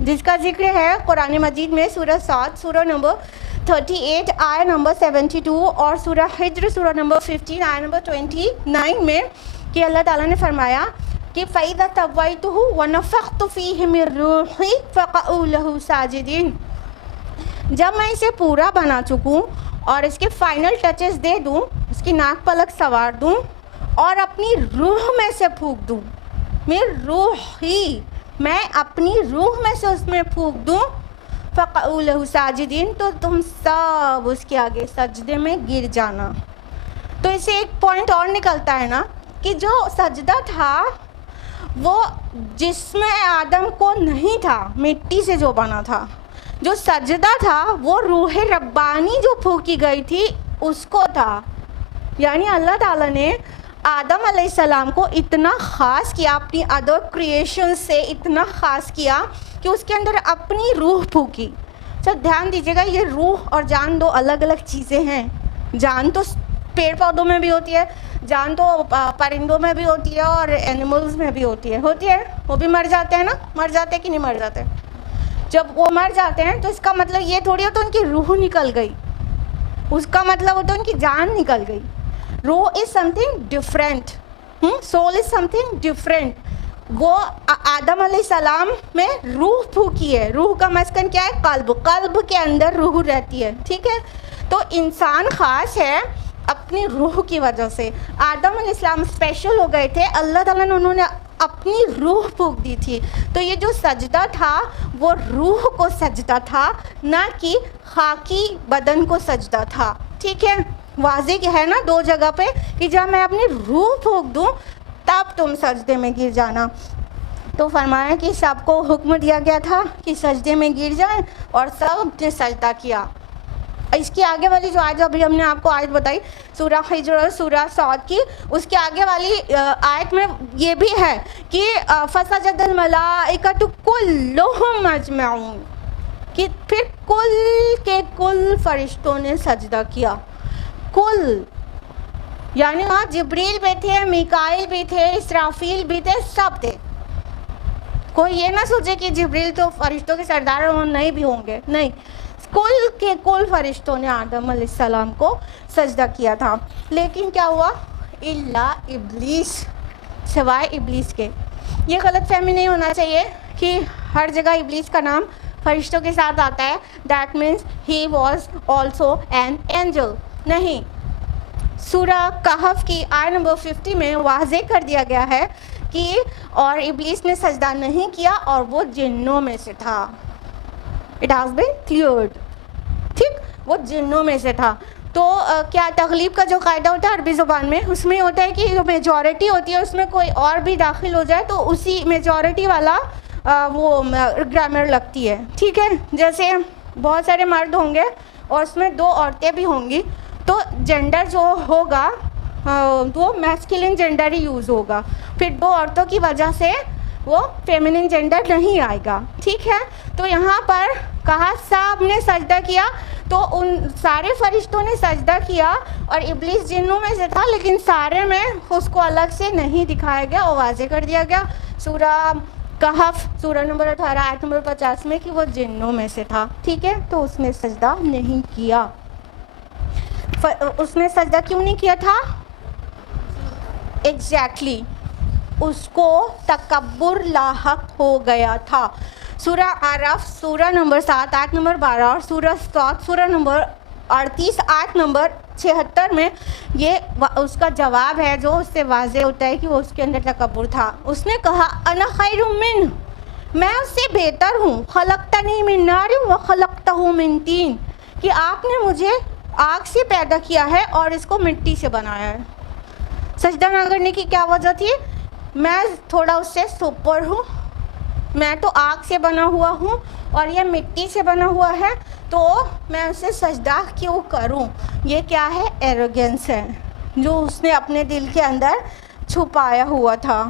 جس کا ذکر ہے قرآن مجید میں سورہ صاد سورہ نمبر 38 آیت نمبر 72 اور سورہ حجر سورہ نمبر 15 آیت نمبر 29 میں, کہ اللہ تعالیٰ نے فرمایا کہ فَإِذَا سَوَّيْتُهُ وَنَفَخْتُ فِيهِ مِن رُوحِي فَقَعُوا لَهُ سَاجِدِينَ. جب میں اسے پورا بنا چکوں اور اس کے فائنل ٹچز دے دوں, اس کی ناک پلک سوار دوں اور اپنی روح میں سے پھونک دوں, میں اپنی روح میں سے اس میں پھونک دوں, فَقَعُوا لَهُ سَاجِدِينَ, تو تم سب اس کے آگے سجدے میں گر جانا. تو اسے ایک پوائنٹ اور نکلتا ہے نا کہ جو سجدہ تھا وہ جسم آدم کو نہیں تھا, مٹی سے جو بنا تھا. جو سجدہ تھا وہ روح ربانی جو پھونکی گئی تھی اس کو تھا. یعنی اللہ تعالیٰ نے آدم علیہ السلام کو اتنا خاص کیا, اپنی ادر کریشن سے اتنا خاص کیا کہ اس کے اندر اپنی روح پھونکی. تو دھیان دیجیے گا, یہ روح اور جان دو الگ الگ چیزیں ہیں. جان تو پیڑ پودوں میں بھی ہوتی ہے, جان تو پرندوں میں بھی ہوتی ہے اور اینیملز میں بھی ہوتی ہے. وہ بھی مر جاتے ہیں نا, مر جاتے کہ نہیں مر جاتے؟ جب وہ مر جاتے ہیں تو اس کا مطلب یہ تھوڑی ہوتا ہے ان کی روح نکل گئی, اس کا مطلب ہوتا ہے ان کی جان نکل گئی. روح is something different, soul is something different. وہ آدم علیہ السلام میں روح پھونکی ہے. روح کا مسکن کیا ہے؟ قلب. قلب کے اندر روح رہتی ہے. ٹھیک ہے. تو انسان خاص ہے اپنی روح کی وجہ سے. آدم علیہ السلام اسپیشل ہو گئے تھے, اللہ تعالیٰ نے انہوں نے اپنی روح پھونک دی تھی. تو یہ جو سجدہ تھا وہ روح کو سجدہ تھا, نہ کہ خاکی بدن کو سجدہ تھا. ٹھیک ہے. واضح ہے نا دو جگہ پہ کہ جب میں اپنی روح پھونک دوں تب تم سجدے میں گر جانا. تو فرمایا کہ سب کو حکم دیا گیا تھا کہ سجدے میں گر جائیں اور سب نے سجدہ کیا. اس کی آگے والی جو آیت ابھی ہم نے آپ کو آیت بتائی سورہ حجر اور سورہ صاد کی, اس کے آگے والی آیت میں یہ بھی ہے کہ فسجد الملائکۃ کلھم اجمعون, کہ پھر کل کے کل فرشتوں نے سجدہ کیا. کل یعنی وہاں جبریل بھی تھے, میکائیل بھی تھے, اسرافیل بھی تھے, سب تھے. کوئی یہ نہ سوچے کہ جبریل تو فرشتوں کے سردار نہیں بھی ہوں گے, نہیں. کل کے کل فرشتوں نے آدم علیہ السلام کو سجدہ کیا تھا. لیکن کیا ہوا؟ الا ابلیس, سوائے ابلیس کے. یہ غلط فہمی نہیں ہونا چاہیے کہ ہر جگہ ابلیس کا نام فرشتوں کے ساتھ آتا ہے, that means he was also an angel. نہیں. سورہ کہف کی آیت نمبر 50 میں واضح کر دیا گیا ہے کہ اور ابلیس نے سجدہ نہیں کیا اور وہ جنوں میں سے تھا. It has been cleared. ٹھیک, وہ جنوں میں سے تھا. تو کیا تغلیب کا جو قاعدہ ہوتا ہے عربی زبان میں, اس میں ہوتا ہے کہ جو میجورٹی ہوتی ہے اس میں کوئی اور بھی داخل ہو جائے تو اسی میجورٹی والا وہ گرامر لگتی ہے. ٹھیک ہے. جیسے بہت سارے مرد ہوں گے اور اس میں 2 عورتیں بھی ہوں گی, تو جینڈر جو ہوگا وہ میسکلن جینڈر ہی یوز ہوگا. پھر 2 عورتوں کی وجہ سے وہ فیمنن جینڈر نہیں آئے گا. ٹھیک ہے. تو یہاں پر کہا سب نے سجدہ کیا, تو ان سارے فرشتوں نے سجدہ کیا اور ابلیس جنوں میں سے تھا, لیکن سارے میں اس کو الگ سے نہیں دکھایا گیا اور واضح کر دیا گیا سورہ کہف سورہ نمبر 18 آیت نمبر 50 میں کہ وہ جنوں میں سے تھا. ٹھیک ہے. تو اس نے سجدہ نہیں کیا. اس نے سجدہ کیوں نہیں کیا تھا؟ ایگزیکٹلی اس کو تکبر لاحق ہو گیا تھا. سورہ آراف سورہ نمبر 7 آیت نمبر 12 اور سورہ صاد سورہ نمبر 38 آیت نمبر 76 میں یہ اس کا جواب ہے جو اس سے واضح ہوتا ہے کہ وہ اس کے اندر تکبر تھا. اس نے کہا انا خیر منہ، میں اس سے بہتر ہوں، خلقتنی من نار و خلقتہ من طین، کہ آپ نے مجھے آگ سے پیدا کیا ہے اور اس کو مٹی سے بنایا ہے. سجدہ نہ کرنے کی کیا وجہ تھی؟ میں تھوڑا اس سے سپر ہوں، میں تو آگ سے بنا ہوا ہوں اور یہ مٹی سے بنا ہوا ہے، تو میں اسے سجدہ کیوں کروں؟ یہ کیا ہے؟ ایروگینس ہے جو اس نے اپنے دل کے اندر چھپایا ہوا تھا.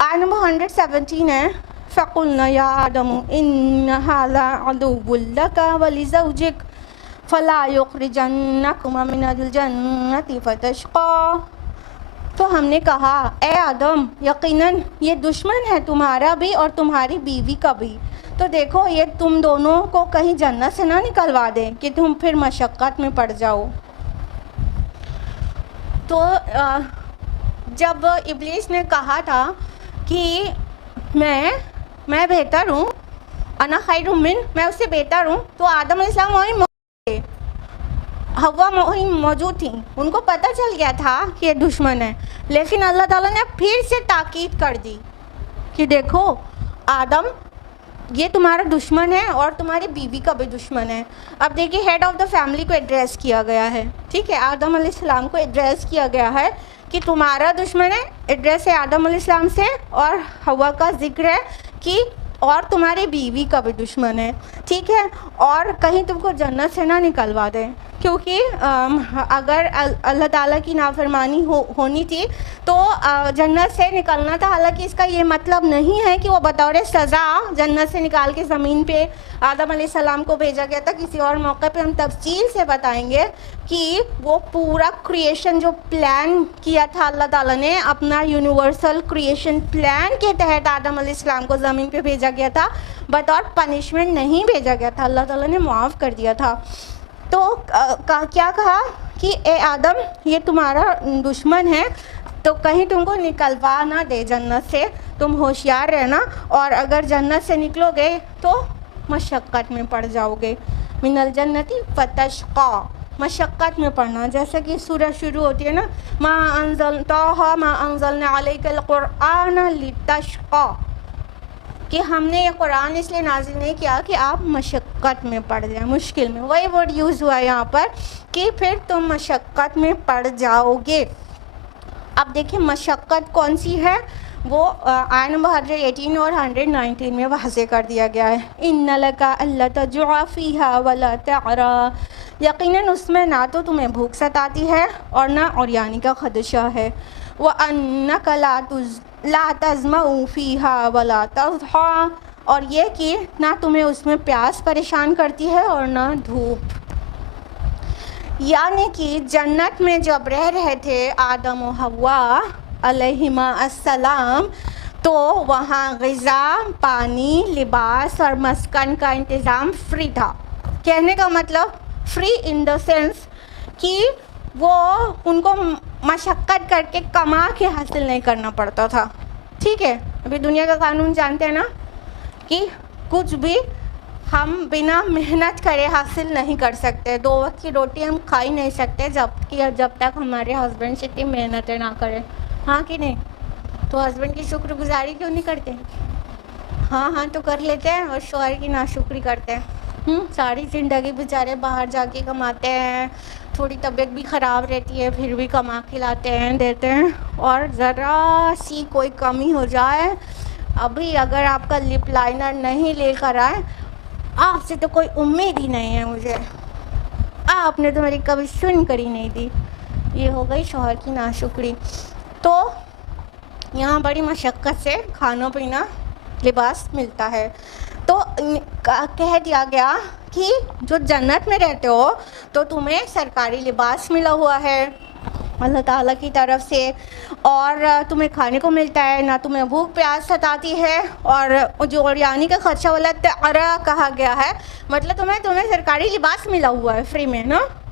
آیت نمبر 117 ہے فَقُلْنَا يَا آدَمُ إِنَّ هَذَا عَدُوٌّ لَكَ وَلِزَوْجِكَ فَلَا يُخْرِجَنَّكُمَا مِنَ الْجَنَّةِ فَتَشْقَىٰ. تو ہم نے کہا اے آدم یقیناً یہ دشمن ہے تمہارا بھی اور تمہاری بیوی کا بھی، تو دیکھو یہ تم دونوں کو کہیں جنت سے نہ نکلوا دیں کہ تم پھر مشقت میں پڑ جاؤ. تو جب ابلیس نے کہا تھا کہ میں بہتر ہوں، انا خیر من، میں اس سے بہتر ہوں، تو آدم علیہ السلام وہیں موجود تھے، حوا وہیں موجود تھیں، ان کو پتہ چل گیا تھا کہ یہ دشمن ہے. لیکن اللہ تعالیٰ نے پھر سے تاکید کر دی کہ دیکھو آدم یہ تمہارا دشمن ہے اور تمہاری بیوی کا بھی دشمن ہے. اب دیکھیے ہیڈ آف دا فیملی کو ایڈریس کیا گیا ہے، ٹھیک ہے، آدم علیہ السلام کو ایڈریس کیا گیا ہے کہ تمہارا دشمن ہے، ایڈریس ہے آدم علیہ السلام سے، اور حوا کا ذکر ہے کہ اور تمہاری بیوی کا بھی دشمن ہے، ٹھیک ہے، اور کہیں تم کو جنت سے نہ نکلوا دیں، کیونکہ اگر اللہ تعالیٰ کی نافرمانی ہونی تھی تو جنت سے نکلنا تھا. حالانکہ اس کا یہ مطلب نہیں ہے کہ وہ بطور سزا جنت سے نکال کے زمین پہ آدم علیہ السلام کو بھیجا گیا تھا. کسی اور موقع پہ ہم تفصیل سے بتائیں گے کہ وہ پورا کریشن جو پلان کیا تھا اللہ تعالیٰ نے، اپنا یونیورسل کریشن پلان کے تحت آدم علیہ السلام کو زمین پہ بھیجا گیا تھا، بطور پنشمنٹ نہیں بھیجا گیا تھا، اللہ تعالیٰ نے معاف کر دیا تھا. تو کیا کہا کہ اے آدم یہ تمہارا دشمن ہے، تو کہیں تم کو نکلوا نہ دے جنت سے، تم ہوشیار رہنا، اور اگر جنت سے نکلو گے تو مشقت میں پڑ جاؤ گے. من الجنت فتشقا، مشقت میں پڑھنا، جیسا کہ سورہ شروع ہوتی ہے نا ما انزلنا علیک القرآن لتشقا، کہ ہم نے یہ قرآن اس لیے نازل نہیں کیا کہ آپ مشقت میں پڑ جائیں، مشکل میں. وہی ورڈ یوز ہوا ہے یہاں پر کہ پھر تم مشقت میں پڑ جاؤ گے. اب دیکھیں مشقت کون سی ہے، وہ آیت نمبر 118 اور 119 میں واضح کر دیا گیا ہے. ان لک الا تجوع فیھا ولا تعری، یقیناً اس میں نہ تو تمہیں بھوک ستاتی ہے اور نہ عریانی کا خدشہ ہے. وانک لا تظمأ فیھا ولا تضحی، اور یہ کہ نہ تمہیں اس میں پیاس پریشان کرتی ہے اور نہ دھوپ. یعنی کہ جنت میں جب رہ رہے تھے آدم و حوا علیہما السلام، تو وہاں غذا، پانی، لباس اور مسکن کا انتظام فری تھا. کہنے کا مطلب فری ان دا سینس کہ وہ ان کو مشقت کر کے کما کے حاصل نہیں کرنا پڑتا تھا. ٹھیک ہے، ابھی دنیا کا قانون جانتے ہیں نا کہ کچھ بھی ہم بنا محنت کرے حاصل نہیں کر سکتے. 2 وقت کی روٹی ہم کھا ہی نہیں سکتے جب تک ہمارے ہسبینڈ سے اتنی محنتیں نہ کریں. ہاں کہ نہیں؟ تو ہسبینڈ کی شکر گزاری کیوں نہیں کرتے؟ ہاں تو کر لیتے ہیں، اور شوہر کی ناشکری کرتے ہیں. ساری زندگی بیچارے باہر جا کے کماتے ہیں، تھوڑی طبیعت بھی خراب رہتی ہے پھر بھی کما کے لاتے ہیں، دیتے ہیں، اور ذرا سی کوئی کمی ہو جائے، ابھی اگر آپ کا لپ لائنر نہیں لے کر آئے، آپ سے تو کوئی امید ہی نہیں ہے مجھے، آپ نے تو میری کبھی سن کر ہی نہیں دی. یہ ہو گئی شوہر کی ناشکری. تو یہاں بڑی مشقت سے کھانا پینا، لباس ملتا ہے. تو کہہ دیا گیا کہ جو جنت میں رہتے ہو تو تمہیں سرکاری لباس ملا ہوا ہے اللہ تعالیٰ کی طرف سے، اور تمہیں کھانے کو ملتا ہے، نہ تمہیں بھوک پیاس ستاتی ہے، اور جو عریانی کا خدشہ والا تعری کہا گیا ہے، مطلب تمہیں سرکاری لباس ملا ہوا ہے فری میں نا،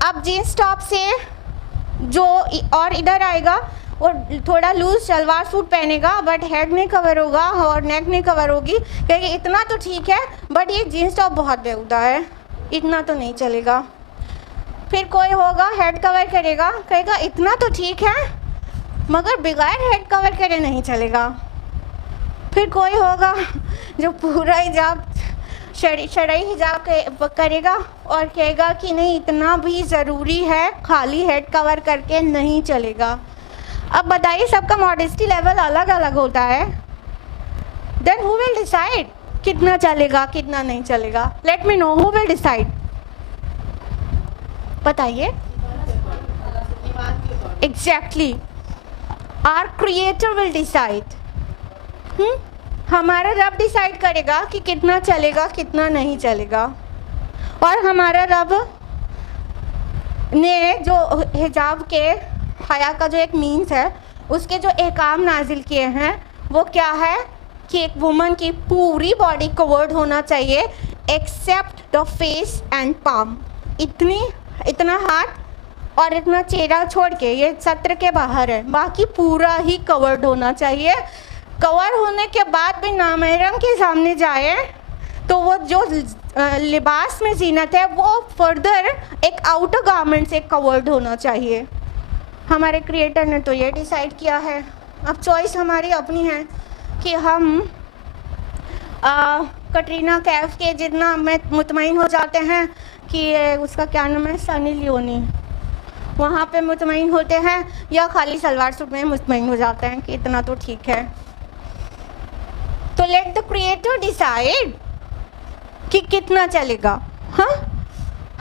اب جینس ٹاپ سے جو اور ادھر آئے گا اور تھوڑا لوز شلوار سوٹ پہنے گا بٹ ہیڈ نہیں کور ہوگا اور نیک نہیں کور ہوگی، کہے اتنا تو ٹھیک ہے بٹ یہ جینس ٹاپ بہت بیہودہ ہے، اتنا تو نہیں چلے گا۔ پھر کوئی ہوگا ہیڈ کور کرے گا، کہے گا اتنا تو ٹھیک ہے مگر بغیر ہیڈ کور کرے نہیں چلے گا۔ پھر کوئی ہوگا جو پورا حجاب شرعی حجاب کرے گا اور کہے گا کہ نہیں اتنا بھی ضروری ہے، خالی ہیڈ کور کر کے نہیں چلے گا۔ اب بتائیے سب کا ماڈesty لیول الگ الگ ہوتا ہے، دین ہو ول ڈیسائڈ کتنا چلے گا کتنا نہیں چلے گا؟ Let me know who will decide, بتائیے۔ Exactly our creator will decide, ہمارا رب ڈیسائیڈ کرے گا کہ کتنا چلے گا کتنا نہیں چلے گا۔ اور ہمارا رب نے جو حجاب کے حیا کا جو ایک مینس ہے اس کے جو احکام نازل کیے ہیں وہ کیا ہے کہ ایک وومن کی پوری باڈی کورڈ ہونا چاہیے except the face and palm, اتنا ہاتھ اور اتنا چہرہ چھوڑ کے، یہ سطر کے باہر ہے، باقی پورا ہی کورڈ ہونا چاہیے۔ کور ہونے کے بعد بھی نامحرم کے سامنے جائے تو وہ جو لباس میں زینت ہے وہ فردر ایک آؤٹر گارمنٹ سے کورڈ ہونا چاہیے۔ ہمارے کریٹر نے تو یہ ڈیسائیڈ کیا ہے، اب چوائس ہماری اپنی ہے کہ ہم کٹرینہ کیف کے جتنا میں مطمئن ہو جاتے ہیں کہ اس کا کیا نام ہے، سنی لیونی، وہاں پہ مطمئن ہوتے ہیں یا خالی سلوار سوٹ میں مطمئن ہو جاتے ہیں کہ اتنا تو ٹھیک ہے۔ تو لیٹ دا کریٹر ڈیسائیڈ کہ کتنا چلے گا۔ ہاں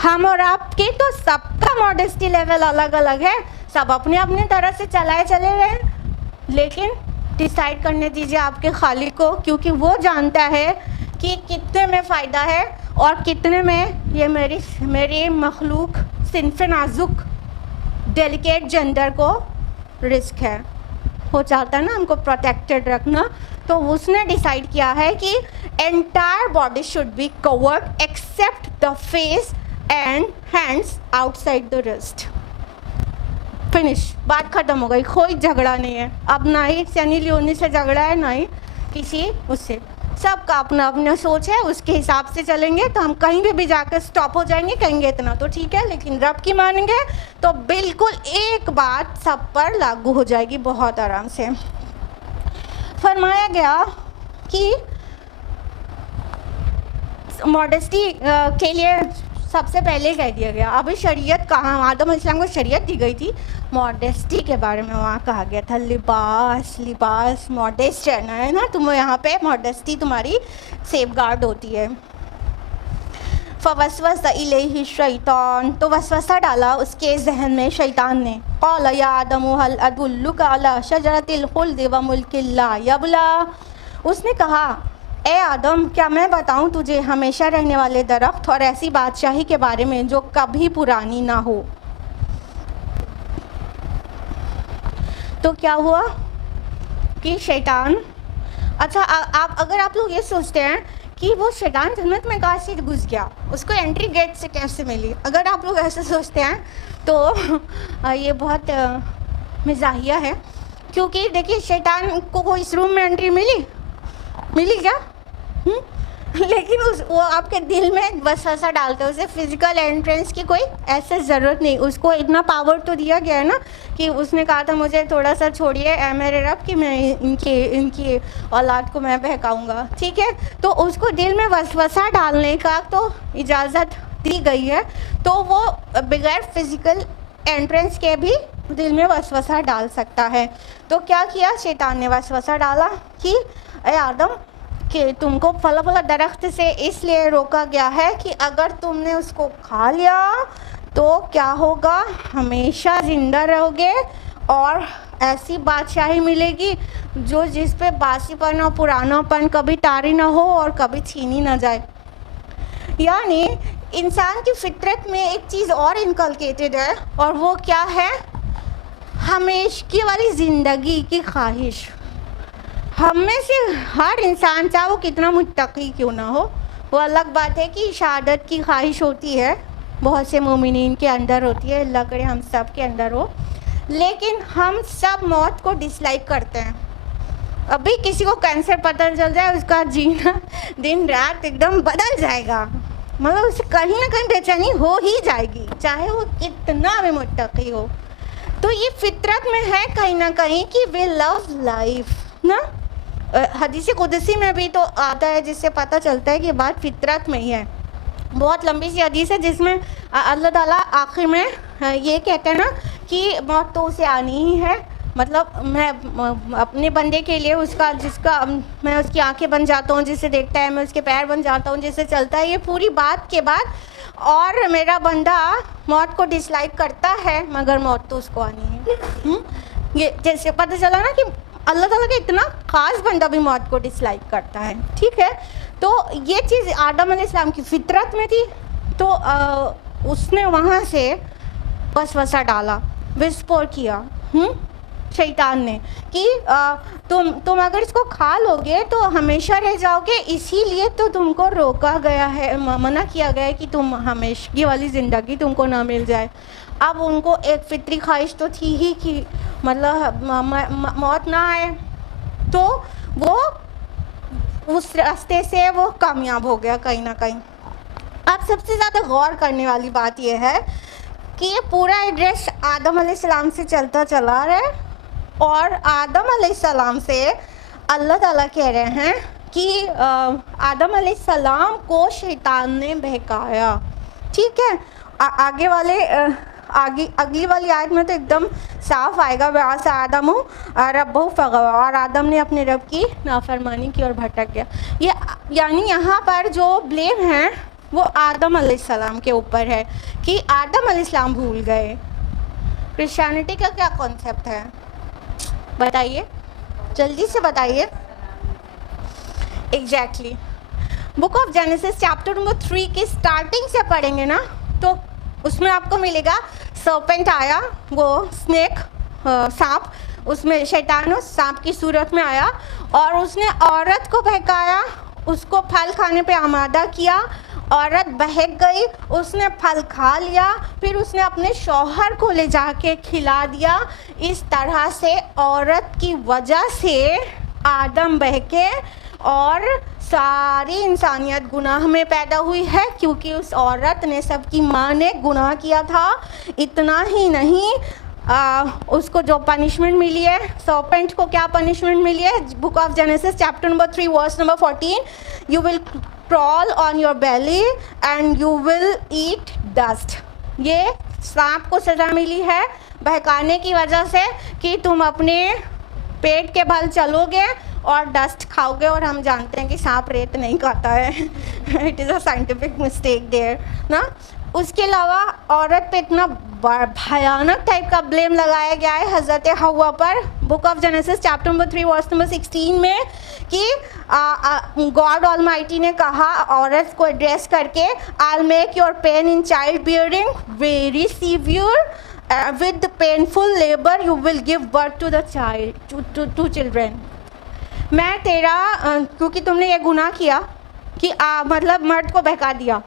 ہم اور آپ کے تو سب کا ماڈesty لیول الگ الگ ہے، سب اپنے اپنے طرح سے چلائے چلے گئے، لیکن ڈیسائیڈ کرنے دیجیے آپ کے خالق کو، کیونکہ وہ جانتا ہے کہ کتنے میں فائدہ ہے اور کتنے میں یہ میری مخلوق صنف نازک ڈیلیکیٹ جینڈر کو رسک ہے، ہو چاہتا ہے نا ہم کو پروٹیکٹڈ رکھنا، تو اس نے ڈیسائیڈ کیا ہے کہ entire body should be covered except the face and hands outside the rest. Finish, بات ختم ہو گئی، کوئی جھگڑا نہیں ہے اب، نہ ہی سنی لیونی سے جھگڑا ہے نہ ہی کسی اس سے، سب کا اپنا اپنا سوچ ہے، اس کے حساب سے چلیں گے تو ہم کہیں بھی جا کر سٹاپ ہو جائیں گے، کہیں گے اتنا تو ٹھیک ہے، لیکن رب کی مانیں گے تو بالکل ایک بات سب پر لاگو ہو جائے گی بہت آرام سے۔ فرمایا گیا کہ ماڈesty کے لیے سب سے پہلے کہہ دیا گیا، ابھی شریعت کہاں، آدم علیہ السلام کو شریعت دی گئی تھی، ماڈesty کے بارے میں وہاں کہا گیا تھا، لباس ماڈسٹ رہنا ہے نا، تم یہاں پہ ماڈesty تمہاری سیف گارڈ ہوتی ہے۔ فوسوس الیہ الشیطان، تو وسوسہ ڈالا اس کے ذہن میں شیطان نے، قال یا آدم هل ادلک علی شجرۃ الخلد وملک لا یبلی، اس نے کہا اے آدم کیا میں بتاؤں تجھے ہمیشہ رہنے والے درخت اور ایسی بادشاہی کے بارے میں جو کبھی پرانی نہ ہو۔ تو کیا ہوا کہ شیطان، اچھا اگر آپ لوگ یہ سوچتے ہیں کہ وہ شیطان جنت میں کہاں سے گھس گیا، اس کو انٹری گیٹ سے کیسے ملی، اگر آپ لوگ ایسے سوچتے ہیں تو یہ بہت مزاحیہ ہے، کیونکہ دیکھیے شیطان کو اس روم میں انٹری ملی کیا، لیکن وہ آپ کے دل میں وسوسہ ڈالتے ہیں، اسے فزیکل انٹرنس کی کوئی ایسے ضرورت نہیں، اس کو اتنا پاور تو دیا گیا ہے نا کہ اس نے کہا تھا مجھے تھوڑا سا چھوڑیے اے میرے رب کہ میں ان کی اولاد کو میں بہکاؤں گا، ٹھیک ہے، تو اس کو دل میں وسوسہ ڈالنے کا تو اجازت دی گئی ہے، تو وہ بغیر فزیکل انٹرنس کے بھی دل میں وسوسہ ڈال سکتا ہے۔ تو کیا کیا شیطان نے، وسوسہ ڈالا کہ اے آدم کہ تم کو پھلا پھلا درخت سے اس لیے روکا گیا ہے کہ اگر تم نے اس کو کھا لیا تو کیا ہوگا، ہمیشہ زندہ رہو گے اور ایسی بادشاہی ملے گی جو جس پہ باسی پن اور پرانا پن کبھی طاری نہ ہو اور کبھی چھینی نہ جائے۔ یعنی انسان کی فطرت میں ایک چیز اور انکلکیٹڈ ہے، اور وہ کیا ہے، ہمیشگی والی زندگی کی خواہش۔ ہم میں سے ہر انسان چاہے وہ کتنا متقی کیوں نہ ہو، وہ الگ بات ہے کہ شہادت کی خواہش ہوتی ہے، بہت سے مومنین کے اندر ہوتی ہے, اللہ کرے ہم سب کے اندر ہو. لیکن ہم سب موت کو ڈس لائک کرتے ہیں. ابھی کسی کو کینسر پتہ چل جائے, اس کا جینا دن رات ایک دم بدل جائے گا, مطلب اسے کہیں نہ کہیں بے چینی ہو ہی جائے گی, چاہے وہ کتنا بھی متقی ہو. تو یہ فطرت میں ہے کہیں نہ کہیں کہ وی لو لائف نا. حدیث قدسی میں بھی تو آتا ہے جس سے پتہ چلتا ہے کہ یہ بات فطرت میں ہی ہے. بہت لمبی سی حدیث ہے جس میں اللہ تعالیٰ آخر میں یہ کہتے ہیں نا کہ موت تو اسے آنی ہی ہے, مطلب میں اپنے بندے کے لیے جس کا میں اس کی آنکھیں بن جاتا ہوں, جسے دیکھتا ہے میں اس کے پیر بن جاتا ہوں, جسے چلتا ہے, یہ پوری بات کے بعد اور میرا بندہ موت کو ڈس لائک کرتا ہے مگر موت تو اس کو آنی ہے. یہ جیسے پتہ چلا نا کہ اللہ تعالیٰ کا اتنا خاص بندہ بھی موت کو ڈس لائک کرتا ہے. ٹھیک ہے, تو یہ چیز آدم علیہ السلام کی فطرت میں تھی, تو اس نے وہاں سے وسوسہ ڈالا, وسپور کیا شیطان نے کہ تم اگر اس کو کھا لو گے تو ہمیشہ رہ جاؤ گے, اسی لیے تو تم کو روکا گیا ہے, منع کیا گیا ہے کہ تم ہمیشگی والی زندگی تم کو نہ مل جائے. اب ان کو ایک فطری خواہش تو تھی ہی کہ مطلب موت نہ آئے, تو وہ اس راستے سے وہ کامیاب ہو گیا کہیں نہ کہیں. اب سب سے زیادہ غور کرنے والی بات یہ ہے کہ یہ پورا ایڈریس آدم علیہ السلام سے چلتا چلا رہا ہے, اور آدم علیہ السلام سے اللہ تعالیٰ کہہ رہے ہیں کہ آدم علیہ السلام کو شیطان نے بہکایا. ٹھیک ہے, اگلی والی آیت میں تو ایک دم صاف آئے گا, وَعَصَىٰ آدَمُ رَبَّهُ فَغَوَىٰ, اور آدم نے اپنے رب کی نافرمانی کی اور بھٹک گیا. یعنی یہاں پر جو بلیم ہے وہ آدم علیہ السلام کے اوپر ہے کہ آدم علیہ السلام بھول گئے. کرسچینٹی کا کیا کانسیپٹ ہے بتائیے, جلدی سے بتائیے. Exactly book of Genesis chapter number 3 کی اسٹارٹنگ سے پڑھیں گے نا, تو اس میں آپ کو ملے گا سرپنٹ آیا, وہ اسنیک سانپ, اس میں شیطان سانپ کی صورت میں آیا اور اس نے عورت کو بہکایا, اس کو پھل کھانے پہ آمادہ کیا. عورت بہک گئی, اس نے پھل کھا لیا, پھر اس نے اپنے شوہر کو لے جا کے کھلا دیا. اس طرح سے عورت کی وجہ سے آدم بہکے اور ساری انسانیت گناہ میں پیدا ہوئی ہے, کیونکہ اس عورت نے, سب کی ماں نے گناہ کیا تھا. اتنا ہی نہیں, اس کو جو پنشمنٹ ملی ہے, سرپنٹ کو کیا پنشمنٹ ملی ہے, book of Genesis chapter number 3 verse number 14, you will crawl on your belly and you will eat dust. یہ سانپ کو سزا ملی ہے بہکانے کی وجہ سے کہ تم اپنے پیٹ کے بھل چلو گے اور ڈسٹ کھاؤ گے, اور ہم جانتے ہیں کہ سانپ ریت نہیں کھاتا ہے. It is a scientific mistake there نا. اس کے علاوہ عورت پہ اتنا بھیانک ٹائپ کا بلیم لگایا گیا ہے حضرت حوا پر, book of Genesis chapter number 3 verse number 16 میں, کہ گاڈ آل مائٹی نے کہا عورت کو ایڈریس کر کے, I'll make your pain in child bearing very severe, with painful labor you will give birth to the child, to children. میں تیرا, کیونکہ تم نے یہ گناہ کیا کہ مطلب مرد کو بہکا دیا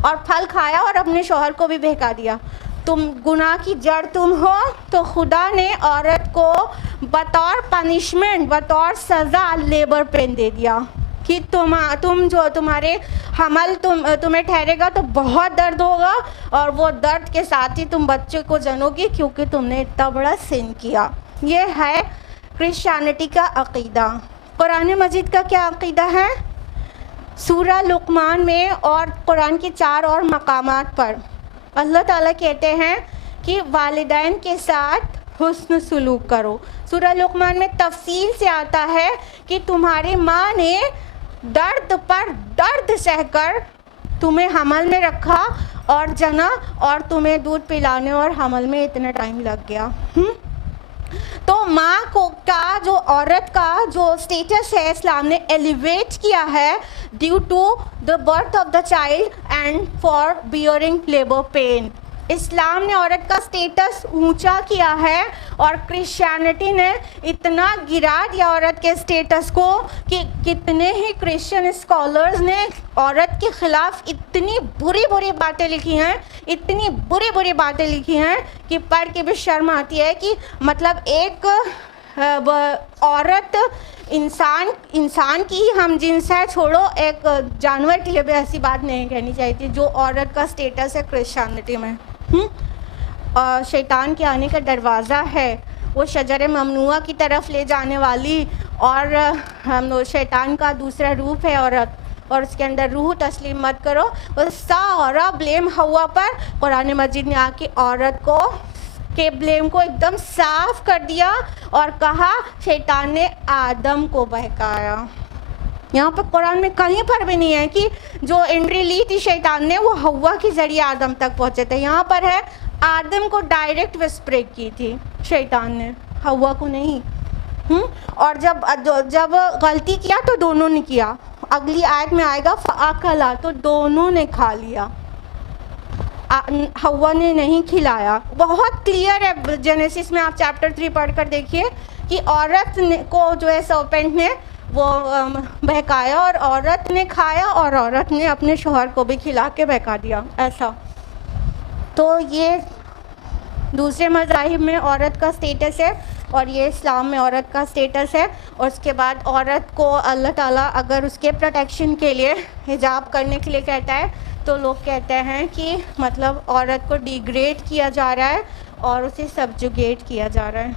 اور پھل کھایا اور اپنے شوہر کو بھی بہکا دیا, تم گناہ کی جڑ تم ہو, تو خدا نے عورت کو بطور پنشمنٹ, بطور سزا لیبر پین دے دیا کہ تم جو تمہارے حمل تمہیں ٹھہرے گا تو بہت درد ہوگا, اور وہ درد کے ساتھ ہی تم بچے کو جنو گی, کیونکہ تم نے اتنا بڑا سن کیا. یہ ہے کرسچینٹی کا عقیدہ. قرآن مجید کا کیا عقیدہ ہے؟ سورہ لقمان میں اور قرآن کے 4 اور مقامات پر اللہ تعالیٰ کہتے ہیں کہ والدین کے ساتھ حسن سلوک کرو. سورہ لقمان میں تفصیل سے آتا ہے کہ تمہاری ماں نے درد پر درد سہ کر تمہیں حمل میں رکھا اور جنا, اور تمہیں دودھ پلانے اور حمل میں اتنا ٹائم لگ گیا. تو ماں کو کا جو عورت کا جو اسٹیٹس ہے اسلام نے ایلیویٹ کیا ہے due to the birth of the child and for bearing labour pain. اسلام نے عورت کا سٹیٹس اونچا کیا ہے اور کرسچینٹی نے اتنا گرا دیا عورت کے سٹیٹس کو کہ کتنے ہی کرسچن اسکالرز نے عورت کے خلاف اتنی بری بری باتیں لکھی ہیں، اتنی بری بری باتیں لکھی ہیں کہ پڑھ کے بھی شرم آتی ہے کہ مطلب ایک عورت انسان کی ہی ہم جنس ہے، چھوڑو ایک جانور کے لیے بھی ایسی بات نہیں کہنی چاہیے تھی جو عورت کا سٹیٹس ہے کرسچینٹی میں۔ اور شیطان کے آنے کا دروازہ ہے، وہ شجر ممنوعہ کی طرف لے جانے والی، اور ہم شیطان کا دوسرا روپ ہے عورت، اور اس کے اندر روح تسلیم مت کرو۔ وہ سارا بلیم ہوا پر قرآن مجید نے آ کے عورت کو کے بلیم کو ایک دم صاف کر دیا اور کہا شیطان نے آدم کو بہکایا۔ یہاں پہ قرآن میں کہیں پر بھی نہیں ہے کہ جو انٹری لی تھی شیطان نے وہ ہوا کے ذریعے آدم تک پہنچے تھے، یہاں پر ہے آدم کو ڈائریکٹ وسپریک کی تھی شیطان نے، ہوا کو نہیں۔ اور جب غلطی کیا تو دونوں نے کیا، اگلی آیت میں آئے گا فَأَكَلَا، تو دونوں نے کھا لیا، ہوا نے نہیں کھلایا۔ بہت کلیئر ہے جینیسس میں، آپ چیپٹر 3 پڑھ کر دیکھیے کہ عورت کو جو ہے سرپنٹ نے وہ بہکایا اور عورت نے کھایا اور عورت نے اپنے شوہر کو بھی کھلا کے بہکا دیا، ایسا۔ تو یہ دوسرے مذاہب میں عورت کا سٹیٹس ہے اور یہ اسلام میں عورت کا سٹیٹس ہے۔ اور اس کے بعد عورت کو اللہ تعالیٰ اگر اس کے پروٹیکشن کے لیے حجاب کرنے کے لیے کہتا ہے تو لوگ کہتے ہیں کہ مطلب عورت کو ڈیگریڈ کیا جا رہا ہے اور اسے سبجوگیٹ کیا جا رہا ہے۔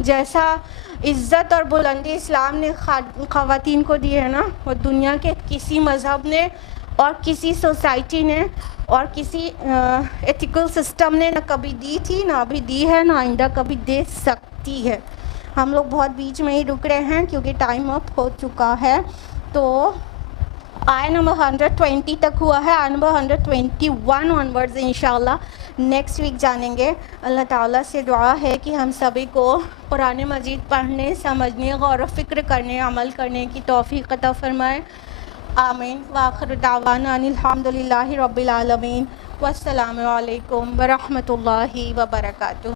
جیسا عزت اور بلندی اسلام نے خواتین کو دی ہے نا، وہ دنیا کے کسی مذہب نے اور کسی سوسائٹی نے اور کسی ایتھیکل سسٹم نے نہ کبھی دی تھی، نہ ابھی دی ہے، نہ آئندہ کبھی دے سکتی ہے۔ ہم لوگ بہت بیچ میں ہی رک رہے ہیں کیونکہ ٹائم اپ ہو چکا ہے۔ تو آئے نمبر 120 تک ہوا ہے، آئے نمبر 121 آنورڈز انشاءاللہ نیکسٹ ویک جانیں گے۔ اللہ تعالیٰ سے دعا ہے کہ ہم سبھی کو قرآن مجید پڑھنے، سمجھنے، غور و فکر کرنے، عمل کرنے کی توفیق عطا فرمائے، آمین۔ وآخر دعوانا ان الحمد للہ رب العالمین، والسلام علیکم ورحمۃ اللہ وبرکاتہ۔